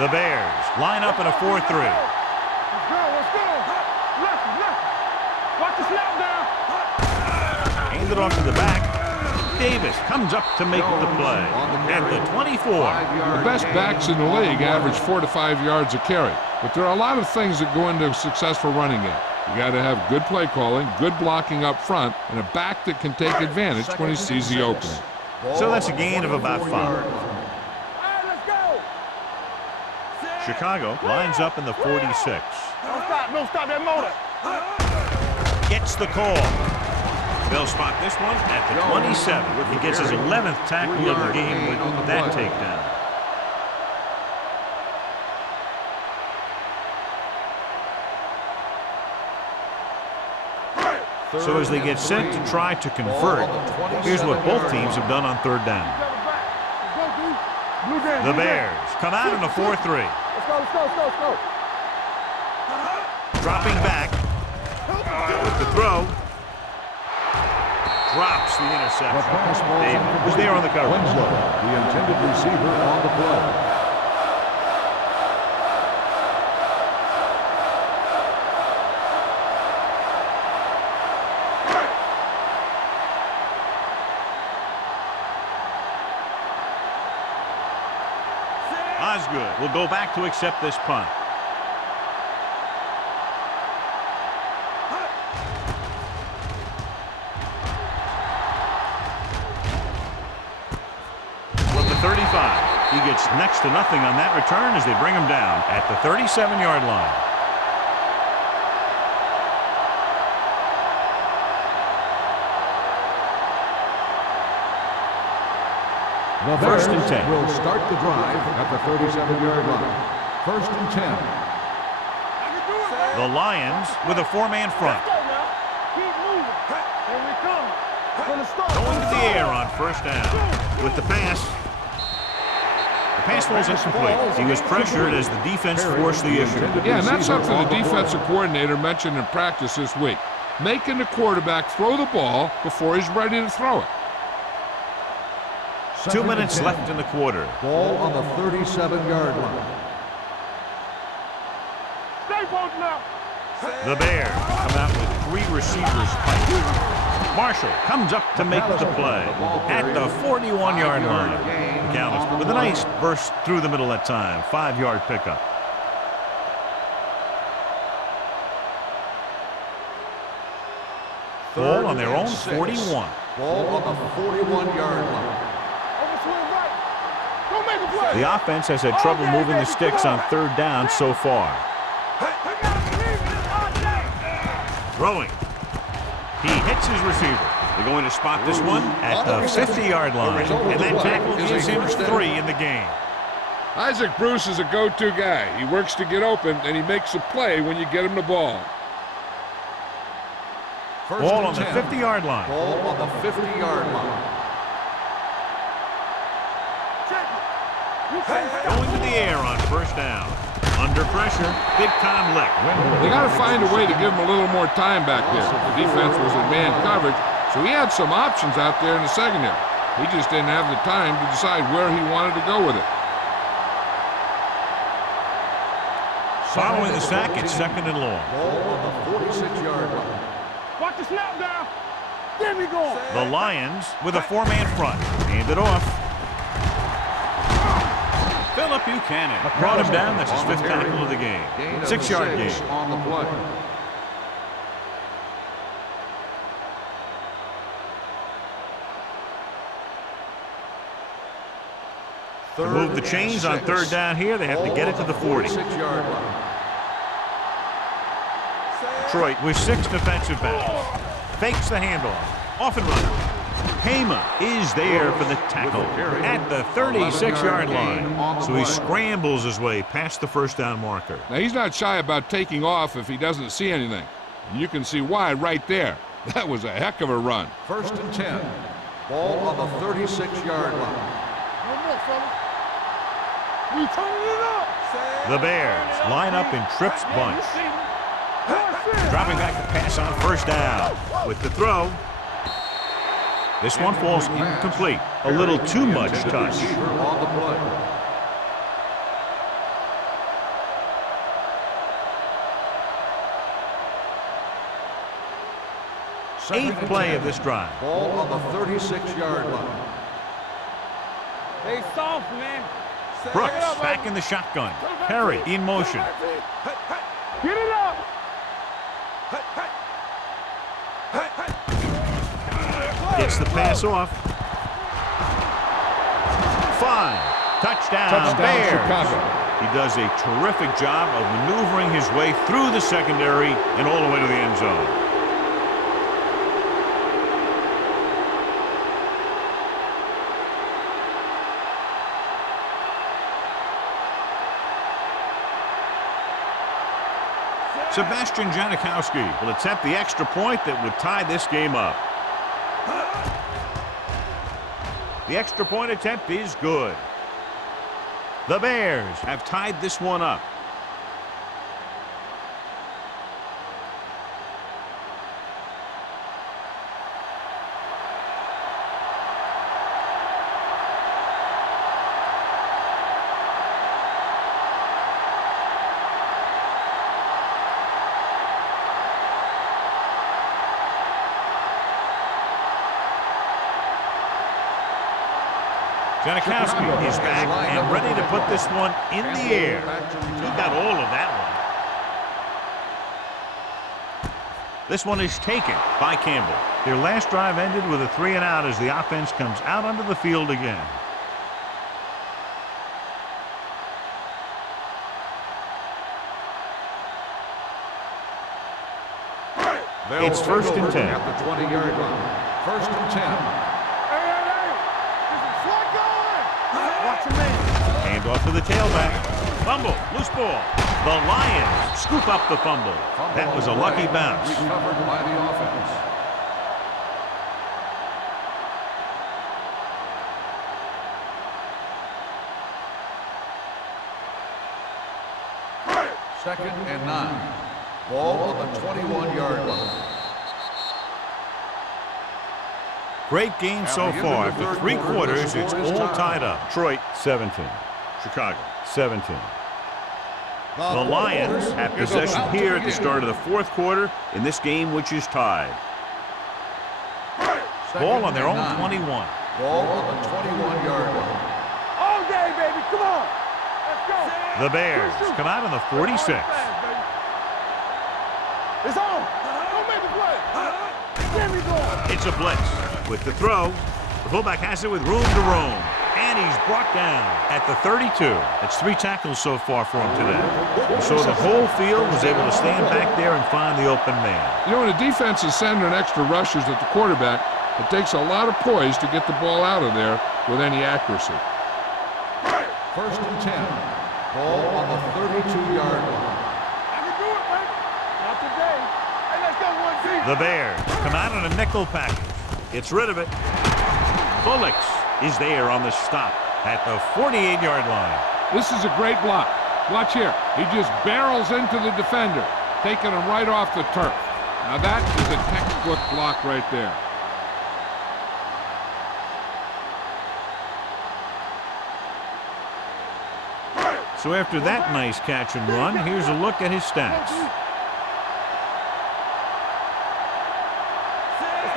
The Bears line up in a 4-3. Let's go, let's go. Left, left. Watch the snap down. Hand it off to the back. Davis comes up to make the play at the 24. The best backs in the league average 4 to 5 yards a carry. But there are a lot of things that go into a successful running game. You got to have good play calling, good blocking up front, and a back that can take advantage when he sees the opening. So that's a gain of about 5. All right, let's go. Chicago lines up in the 46. Don't stop that motor. Gets the call. They'll spot this one at the 27. He gets his 11th tackle of the game with that takedown. So as they get set to try to convert, here's what both teams have done on third down. The Bears come out in a 4-3. Let's go, let's go, let's go, let's go. Dropping back with the throw. Drops the interception. David was there on the cover. Winslow, the intended receiver, on the play. Osgood will go back to accept this punt. From the 35, he gets next to nothing on that return as they bring him down at the 37-yard line. The First and Bears 10. will start the drive at the 37-yard line. First and 10. The Lions with a four-man front. Let's go now. Keep moving. Here we come. Gonna start. Going to the air on first down. With the pass. The pass falls incomplete. He was pressured as the defense forced the issue. Yeah, and that's something the defensive coordinator mentioned in practice this week. Making the quarterback throw the ball before he's ready to throw it. 2 minutes left in the quarter. Ball on the 37-yard line. Stay posted now. The Bears come out with 3 receivers fight. Marshall comes up to make the play at the 41-yard line. McAllister with a nice burst through the middle that time. 5-yard pickup. Ball on their own 41. Ball on the 41-yard line. Overswing right. Don't make a play. The offense has had trouble moving the sticks on 3rd down so far. Throwing. He hits his receiver. They're going to spot this one at the 50-yard line. And that tackle gives him 3 in the game. Isaac Bruce is a go-to guy. He works to get open, and he makes a play when you get him the ball. Ball on the 50-yard line. Ball on the 50-yard line. Going to the air on 1st down. Under pressure, big-time lick. They got to find a way to give him a little more time back there. The defense was in man coverage, so he had some options out there in the secondary. He just didn't have the time to decide where he wanted to go with it. Following the sack, it's 2nd and long. Ball on the 46-yard line. Watch the snap down. There we go. The Lions with a 4-man front. Hand it off. Phillip Buchanan brought him down. That's his 5th tackle of the game. 6-yard gain. On the play. To move the chains on 3rd down here, they have to get it to the 40. 6-yard line. Detroit with 6 defensive backs. Fakes the handoff. Off and running. Hema is there for the tackle at the 36-yard line. So he scrambles his way past the 1st down marker. Now, he's not shy about taking off if he doesn't see anything. And you can see why right there. That was a heck of a run. 1st and 10. Ball on the 36-yard line. No more, fellas. We turning it up. The Bears line up in trips bunch. Dropping back to pass on 1st down. With the throw. This one falls incomplete. A little too much touch. On the play. Eighth play of this drive. Ball on the 36-yard line. They soft, man. Brooks back in the shotgun. Perry in motion. Get it up. Gets the pass off. 5. Touchdown, Bears. Chicago. He does a terrific job of maneuvering his way through the secondary and all the way to the end zone. Sebastian Janikowski will attempt the extra point that would tie this game up. The extra point attempt is good. The Bears have tied this one up. Janikowski is back and ready to put this one in the air. He got all of that one. This one is taken by Campbell. Their last drive ended with a 3-and-out as the offense comes out onto the field again. It's 1st and 10. At the 20-yard line. 1st and 10. Hand off to the tailback. Fumble, loose ball. The Lions scoop up the fumble. That was a lucky bounce. Recovered by the offense. Second and 9. Ball on the 21-yard line. Great game so far. For 3 quarters, it's all tied up. Detroit 17. Chicago 17. The Lions have possession here at the start of the fourth quarter in this game, which is tied. Ball on their own 21. Ball on the 21-yard line. All day, baby. Come on. Let's go. The Bears come out on the 46. It's on. Don't make the play. There we go. It's a blitz. With the throw, the fullback has it with room to roam. And he's brought down at the 32. That's 3 tackles so far for him today. So the whole field was able to stand back there and find the open man. You know, when a defense is sending extra rushers at the quarterback, it takes a lot of poise to get the ball out of there with any accuracy. 1st and 10. Ball on the 32-yard line. I can do it, man. Not today. Hey, let's go 1-2. The Bears come out on a nickel package. Gets rid of it. Bullocks is there on the stop at the 48-yard line. This is a great block. Watch here. He just barrels into the defender, taking him right off the turf. Now that is a textbook block right there. So after that nice catch and run, here's a look at his stats.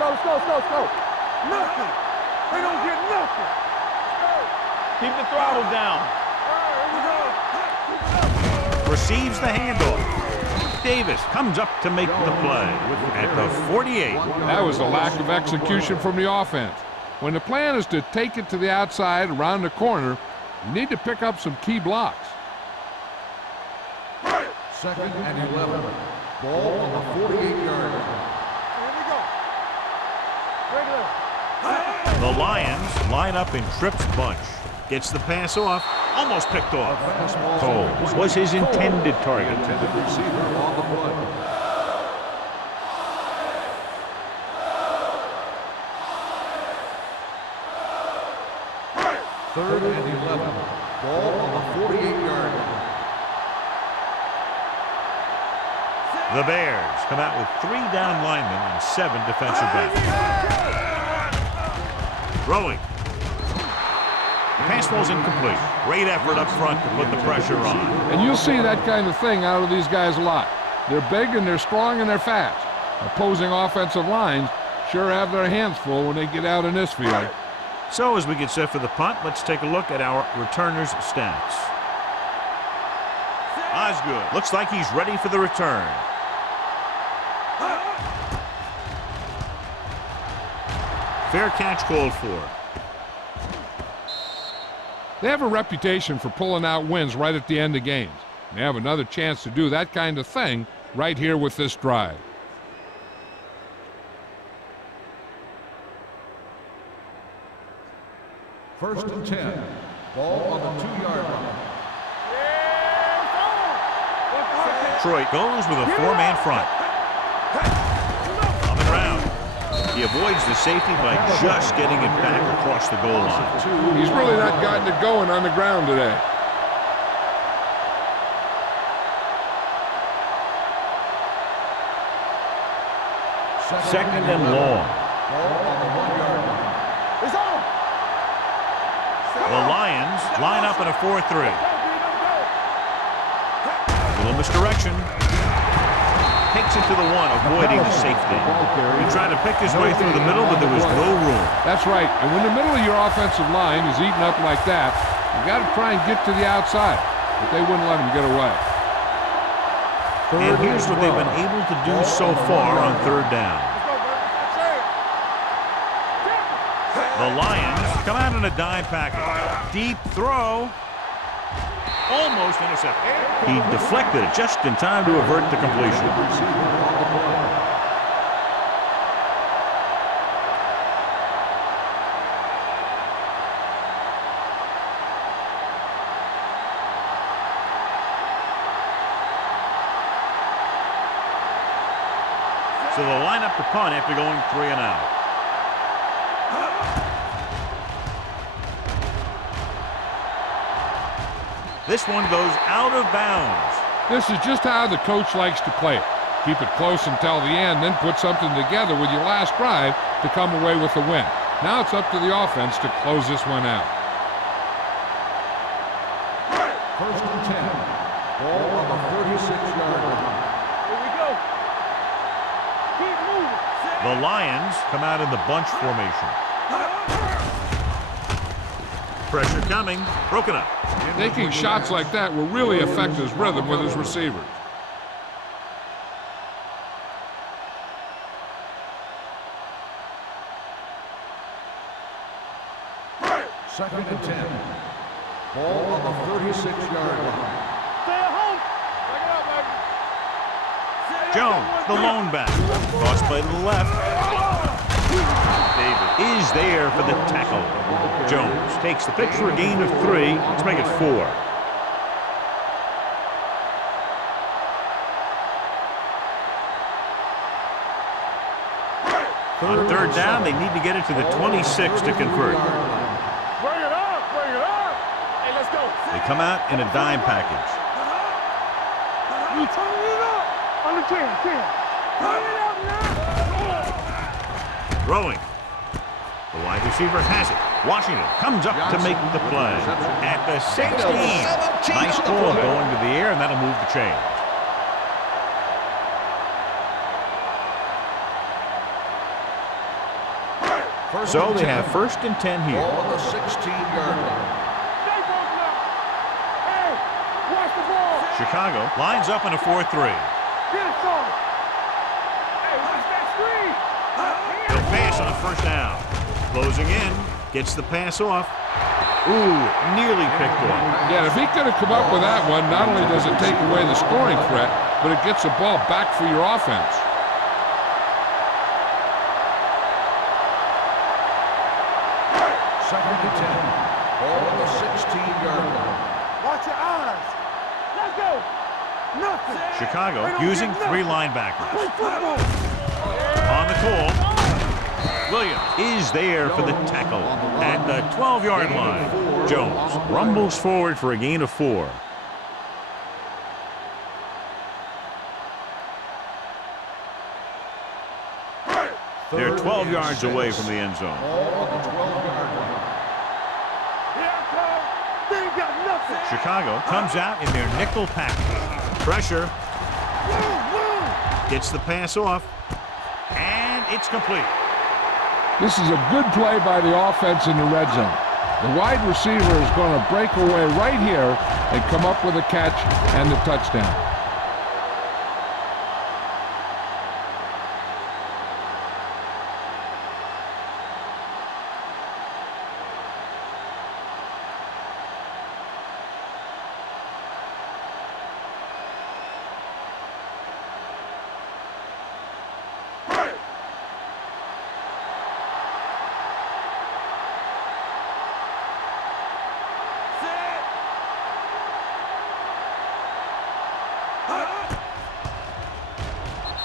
Let's go. Nothing. They don't get nothing. Keep the throttle down. Receives the handoff. Davis comes up to make the play at the 48. That was a lack of execution from the offense. When the plan is to take it to the outside around the corner, you need to pick up some key blocks. 2nd and 11. Ball on the 48-yard line. Here we go. Regular. The Lions line up in Tripp's bunch. Gets the pass off, almost picked off. Coles was his intended target. Intended receiver on the play. Third and 11. Ball on the 48-yard line. The Bears come out with 3 down linemen and 7 defensive backs. Throwing. The pass ball's incomplete. Great effort up front to put the pressure on. And you'll see that kind of thing out of these guys a lot. They're big and they're strong and they're fast. Opposing offensive lines sure have their hands full when they get out in this field. So as we get set for the punt, let's take a look at our returners' stats. Osgood looks like he's ready for the return. Fair catch called for. They have a reputation for pulling out wins right at the end of games. They have another chance to do that kind of thing right here with this drive. First and 10. Ball on the 2-yard line. Detroit goes with a 4-man front. Coming around. He avoids the safety by just getting it back across the goal line. He's really not gotten it going on the ground today. Second and long. Ball on the 1-yard line. It's on. The Lions line up in a 4-3. A little misdirection. Takes it to the 1, avoiding the safety. He tried to pick his way through the middle, but there was no room. That's right. And when the middle of your offensive line is eaten up like that, you got to try and get to the outside. But they wouldn't let him get away. And here's what they've been able to do so far on 3rd down. The Lions come out in a dime package. Deep throw. Almost intercepted. He deflected it just in time to avert the completion. So they'll line up to punt after going 3 and out. This one goes out of bounds. This is just how the coach likes to play it. Keep it close until the end, then put something together with your last drive to come away with the win. Now it's up to the offense to close this one out. First and 10. Ball on the The Lions come out in the bunch formation. Pressure coming. Broken up. Taking shots like that will really affect his rhythm with his receivers. Second and 10. Ball on the 36-yard line. Stay at home. Back it up, baby. Jones, the lone back. Toss play to the left. David is there for the tackle. Jones takes the pitch for a gain of 3. Let's make it 4. On third down, they need to get it to the 26 to convert. Bring it up. Bring it up. Hey, let's go. They come out in a dime package. You turn it up. Under 10. Turn it up now. Throwing. The wide receiver has it. Washington comes up to make the play. At the 16. Nice ball going to the air, and that'll move the chain. So they have first and 10 here. Ball on the 16-yard line. Stay broken up. Hey, watch the ball. Chicago lines up in a 4-3. Get it, son. Hey, watch that screen. They'll pass on first down. Closing in. Gets the pass off. Ooh, nearly picked off. Yeah, if he could have come up with that one, not only does it take away the scoring threat, but it gets the ball back for your offense. Second and 10. Ball on the 16-yard line. Watch your eyes. Let's go. Nothing. Chicago using 3 linebackers. Play football. On the call. Williams is there for the tackle at the 12-yard line. Jones rumbles forward for a gain of 4. They're 12 yards away from the end zone. Ball on the 12-yard line. Here I come. They ain't got nothing. Chicago comes out in their nickel package. Pressure. Gets the pass off. And it's complete. This is a good play by the offense in the red zone. The wide receiver is going to break away right here and come up with a catch and the touchdown.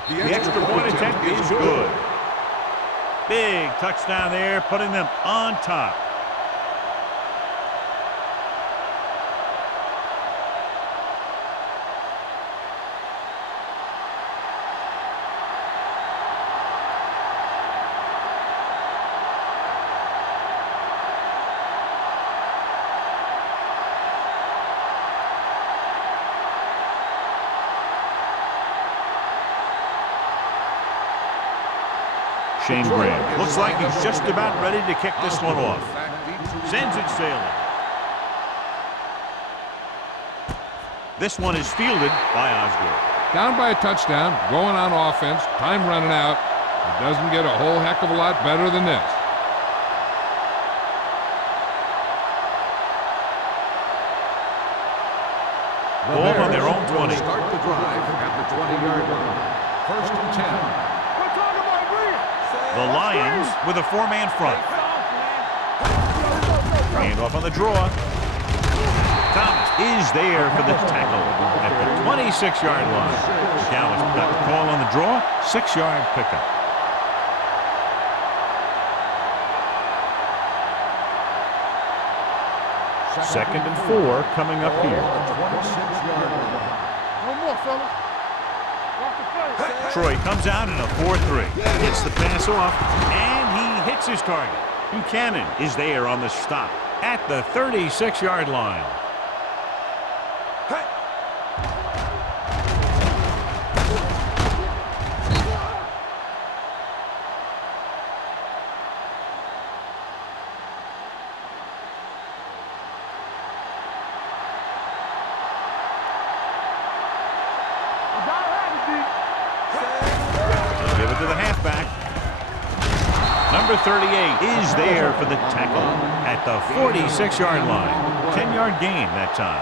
The extra point attempt is good. Big touchdown there, putting them on top. Shane Graham looks like he's just about ready to kick this one off. Sends it sailing. This one is fielded by Osgood. Down by a touchdown, going on offense, time running out. It doesn't get a whole heck of a lot better than this. Ball on their own 20. Start the drive at the 20-yard line. First and 10. The Lions with a 4-man front. Hand off on the draw. Thomas is there for the tackle at the 26-yard line. McAllister got the call on the draw. 6-yard pickup. Second and 4 coming up here. 26-yard line. One more, fellas. Watch the play. Troy comes out in a 4-3. Gets the pass off, and he hits his target. Buchanan is there on the stop at the 36-yard line. it to the halfback. Number 38 is there for the tackle at the 46-yard line. 10-yard gain that time.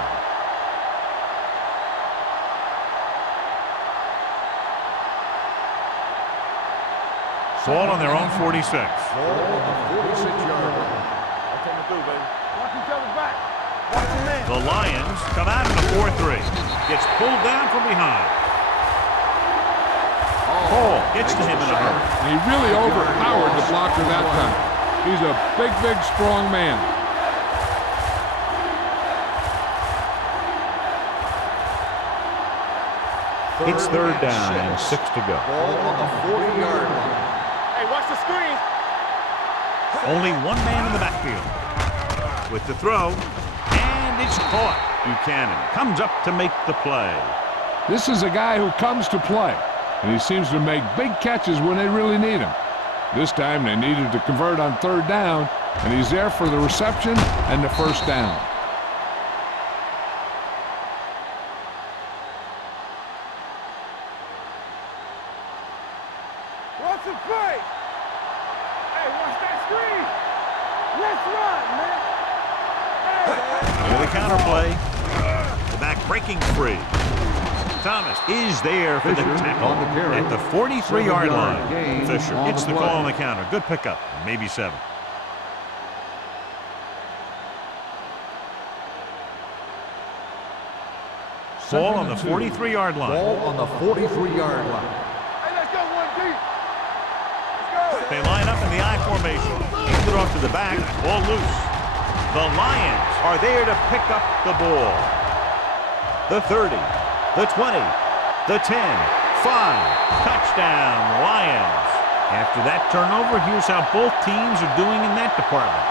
Ball on their own 46. Ball on the 46-yard line. I'll take it through, baby. Watch each other back. Watch your man. The Lions come out in a 4-3. Gets pulled down from behind. Hall gets to him in a hurry. He really overpowered the blocker that time. He's a big, strong man. It's third down and 6 to go. Ball on the 40-yard line. Hey, watch the screen. Only one man in the backfield. With the throw, and it's caught. Buchanan comes up to make the play. This is a guy who comes to play, and he seems to make big catches when they really need him. This time they needed to convert on third down, and he's there for the reception and the first down. Watch the play. Hey, watch that screen. Let's run, man. Hey. Here the counter play. The back breaking free. Thomas is there for the tackle on the carry. at the 43-yard 7-yard line. gain Fisher on gets the the play. call on the counter. Good pickup, maybe 7. Ball on the 43-yard line. Ball on the 43-yard line. Hey, let's go one deep. Let's go. They line up in the I formation. Hands it off to the back. Ball loose. The Lions are there to pick up the ball. The 30, the 20, the 10, 5. Touchdown, Lions. After that turnover, here's how both teams are doing in that department.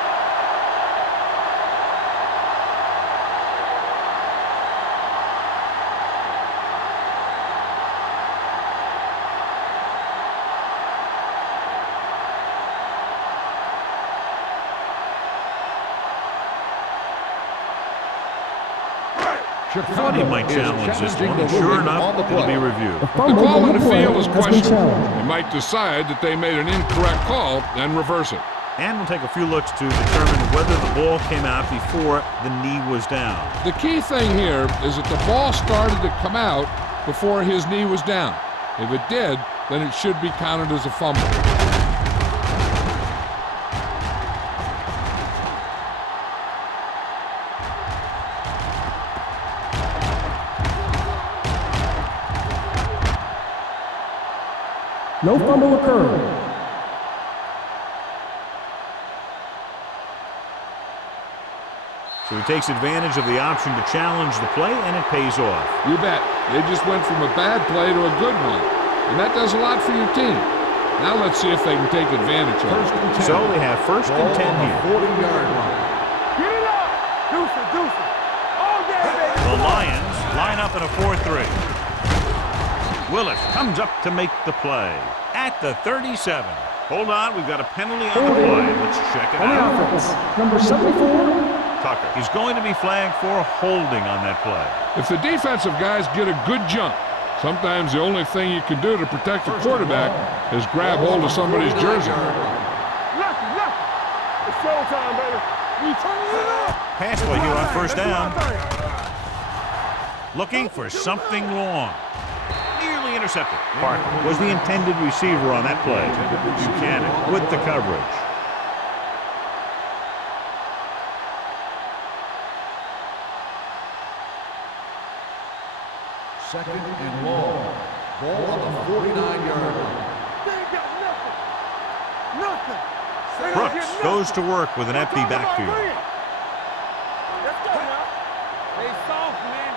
Chicago Thought he might is challenge this challenging one, the and sure ruling enough, on the it'll play. be reviewed. The The fumble call on on the the play field is has been questionable. challenged. They might decide that they made an incorrect call and reverse it. And we'll take a few looks to determine whether the ball came out before the knee was down. The key thing here is that the ball started to come out before his knee was down. If it did, then it should be counted as a fumble. No fumble occurred. So he takes advantage of the option to challenge the play, and it pays off. You bet. They just went from a bad play to a good one. And that does a lot for your team. Now let's see if they can take advantage of First it. and 10. So they have first and 10 Ball on here. the 40-yard line. Get it up. Deuce it, deuce it. All day, baby. The Lions line up in a 4-3. Willis comes up to make the play at the 37. Hold on, we've got a penalty on the play. Let's check it On the out. offense, number 74. Tucker is going to be flagged for holding on that play. If the defensive guys get a good jump, sometimes the only thing you can do to protect the quarterback is grab hold of somebody's jersey. Lucky, lucky. It's showtime, baby. We turning it up. Pass play here on first down. Let's do our thing. Looking for something long. Nearly intercepted. Parker was the intended receiver on that play. Buchanan with the coverage. Second and long. Ball on the 49-yard line. They ain't got nothing. Nothing. They don't Brooks get nothing. goes to work with an empty backfield. Let's go now. They soft, man.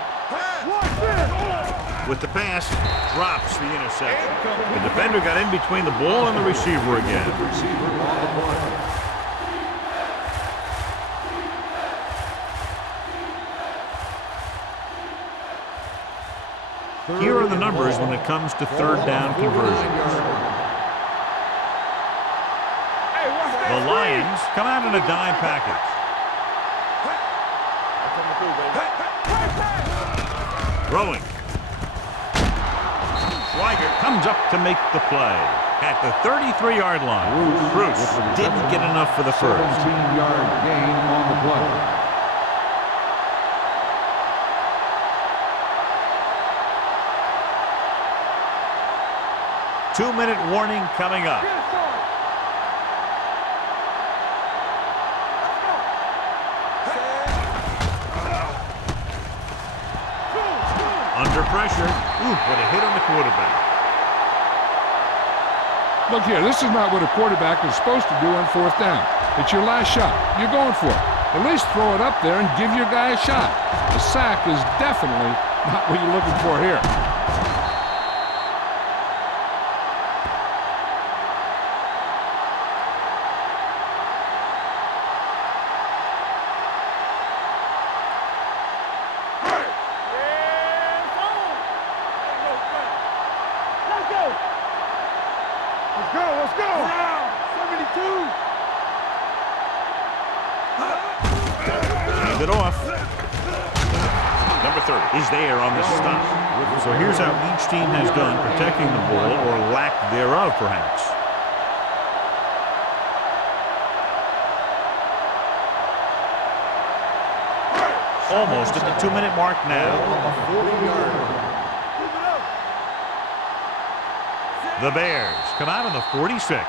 Watch this. With the pass, drops the interception. The defender got in between the ball and the receiver again. Receiver on the play. Here are the numbers when it comes to third down conversions. Hey, watch that The screen. Lions come out in a dime package. Throwing. Schweiger comes up to make the play. At the 33-yard line, Bruce didn't get enough for the first. 17-yard gain on the play. Two-minute warning coming up. Under pressure. Ooh, what a hit on the quarterback. Look here, this is not what a quarterback is supposed to do on fourth down. It's your last shot. You're going for it. At least throw it up there and give your guy a shot. A sack is definitely not what you're looking for here. Let's go. 72. Hand it off. Number 30 is there on the stop. So here's how each team has done protecting the ball, or lack thereof, perhaps. Almost at the 2-minute mark now. The Bears come out on the 46.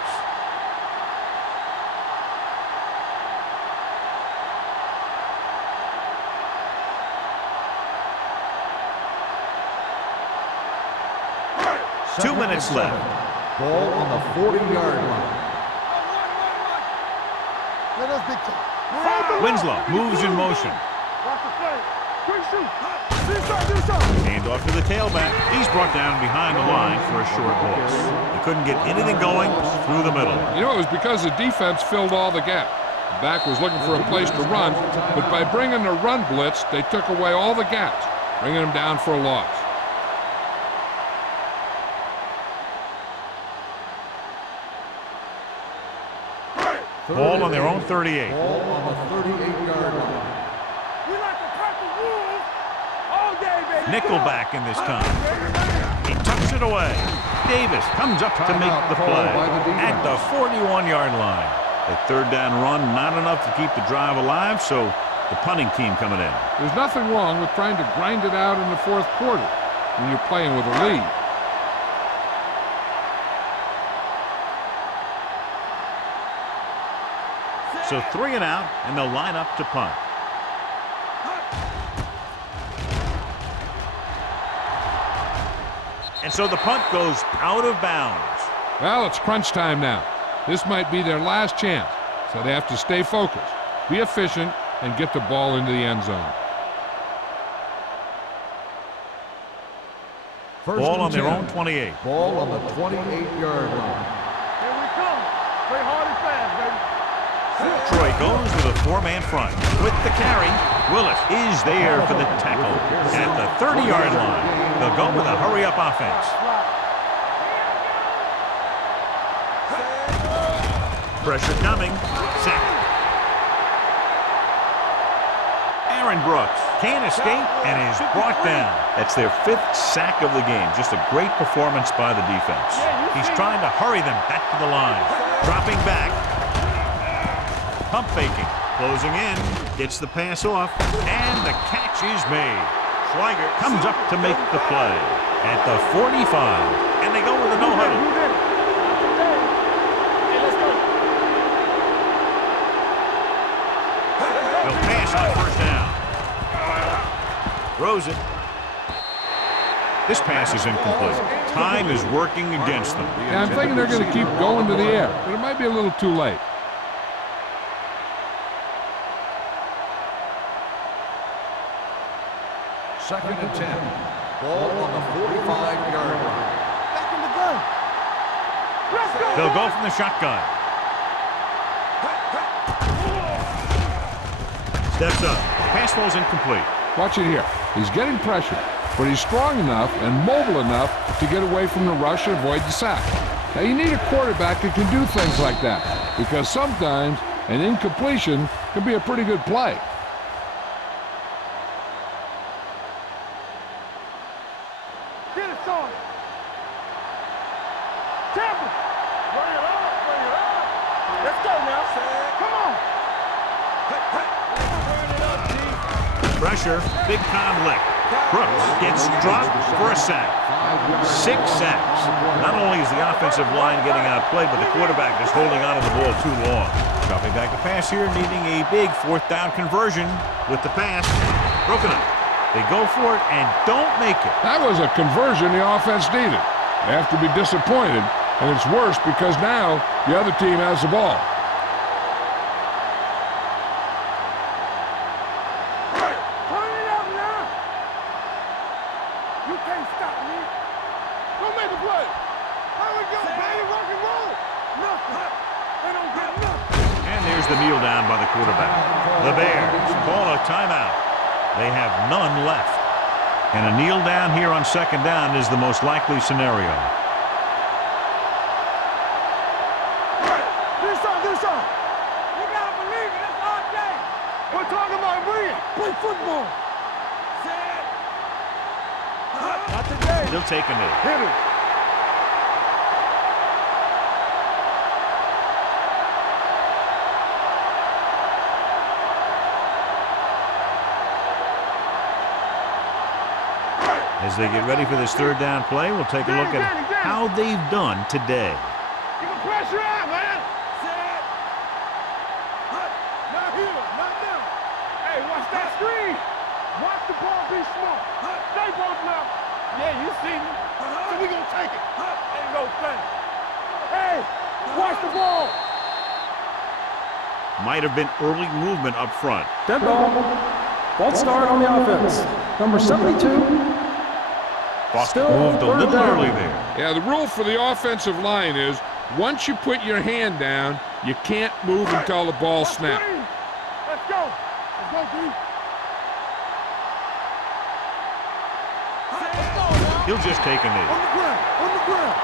Two minutes left. Ball on the 40-yard line. Let us big time. Winslow moves in motion. Watch the play. Quick shoot. Do something. Hand off to the tailback. He's brought down behind the line for a short loss. He couldn't get anything going through the middle. You know, it was because the defense filled all the gap. The back was looking for a place to run, but by bringing the run blitz, they took away all the gaps, bringing them down for a loss. Ball on their own 38. Ball on the 38-yard line. We like to cut the rules all day, baby. Nickelback in this time. He tucks it away. Davis comes up to make the play at the 41-yard line. The third down run, not enough to keep the drive alive, so the punting team coming in. There's nothing wrong with trying to grind it out in the fourth quarter when you're playing with a lead. So 3 and out, and they'll line up to punt. And so the punt goes out of bounds. Well, it's crunch time now. This might be their last chance, so they have to stay focused, be efficient, and get the ball into the end zone. Ball on their own 28. Ball on the 28-yard line. Here we come. Play hard and fast, baby. Troy goes with a 4-man front. With the carry, Willis is there for the tackle. At the 30-yard line, they'll go with a hurry-up offense. Pressure coming. Sack. Aaron Brooks can't escape and is brought down. That's their 5th sack of the game. Just a great performance by the defense. He's trying to hurry them back to the line. Dropping back. Pump faking. Closing in. Gets the pass off. And the catch is made. Schweiger comes up to make the play. At the 45. And they go with a no-huddle. They'll pass on first down. Throws it. This pass is incomplete. Time is working against them. Yeah, I'm thinking they're going to keep going to the air, but it might be a little too late. Second and 10. Ball on the 45-yard line. Back in the gun. Let's go. They'll go from the shotgun. Steps up. Pass falls incomplete. Watch it here. He's getting pressure, but he's strong enough and mobile enough to get away from the rush and avoid the sack. Now, you need a quarterback that can do things like that, because sometimes an incompletion can be a pretty good play. Get it, son. Pressure, big conflict. Brooks gets dropped for a sack. 6 sacks. Not only is the offensive line getting outplayed, but the quarterback is holding on to the ball too long. Dropping back to pass here, needing a big 4th down conversion with the pass. Broken up. They go for it and don't make it. That was a conversion the offense needed. They have to be disappointed, and it's worse because now the other team has the ball. Turn it up now. You can't stop me. Go make a play. How we go, baby? Rock and roll. Nothing. They don't get nothing. And there's the kneel down by the quarterback. The Bears call a timeout. They have none left. And a kneel down here on 2nd down is the most likely scenario. Do something. You gotta believe it. It's our day. We're talking about winning. Play football. Set. Not today. He'll take a knee. Hit it. As they get ready for this 3rd down play, we'll take a look at how they've done today. Keep the pressure out, man. Set. Not here. Not now. Hey, watch that screen. Watch the ball be smart. Stay both now. Yeah, you see me. So we gonna take it. Ain't no thing. Hey, watch the ball. Might have been early movement up front. Dead ball. False start on the offense. Number 72. Boston Still moved a 3rd little down. early there. Yeah, the rule for the offensive line is once you put your hand down, you can't move until the ball snaps. Let's go. Let's go, D. He'll just take a knee. On the ground. On the ground.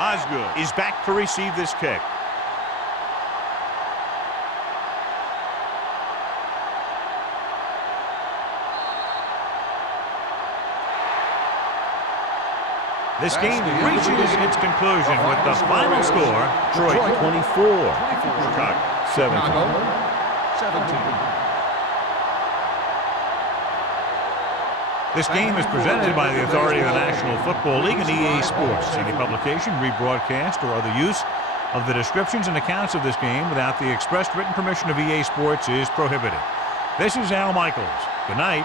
Osgood is back to receive this kick. This game reaches its conclusion with the final score, Detroit 24, Chicago 17. This game is presented by the authority of the National Football League and EA Sports. Any publication, rebroadcast, or other use of the descriptions and accounts of this game without the expressed written permission of EA Sports is prohibited. This is Al Michaels. Good night.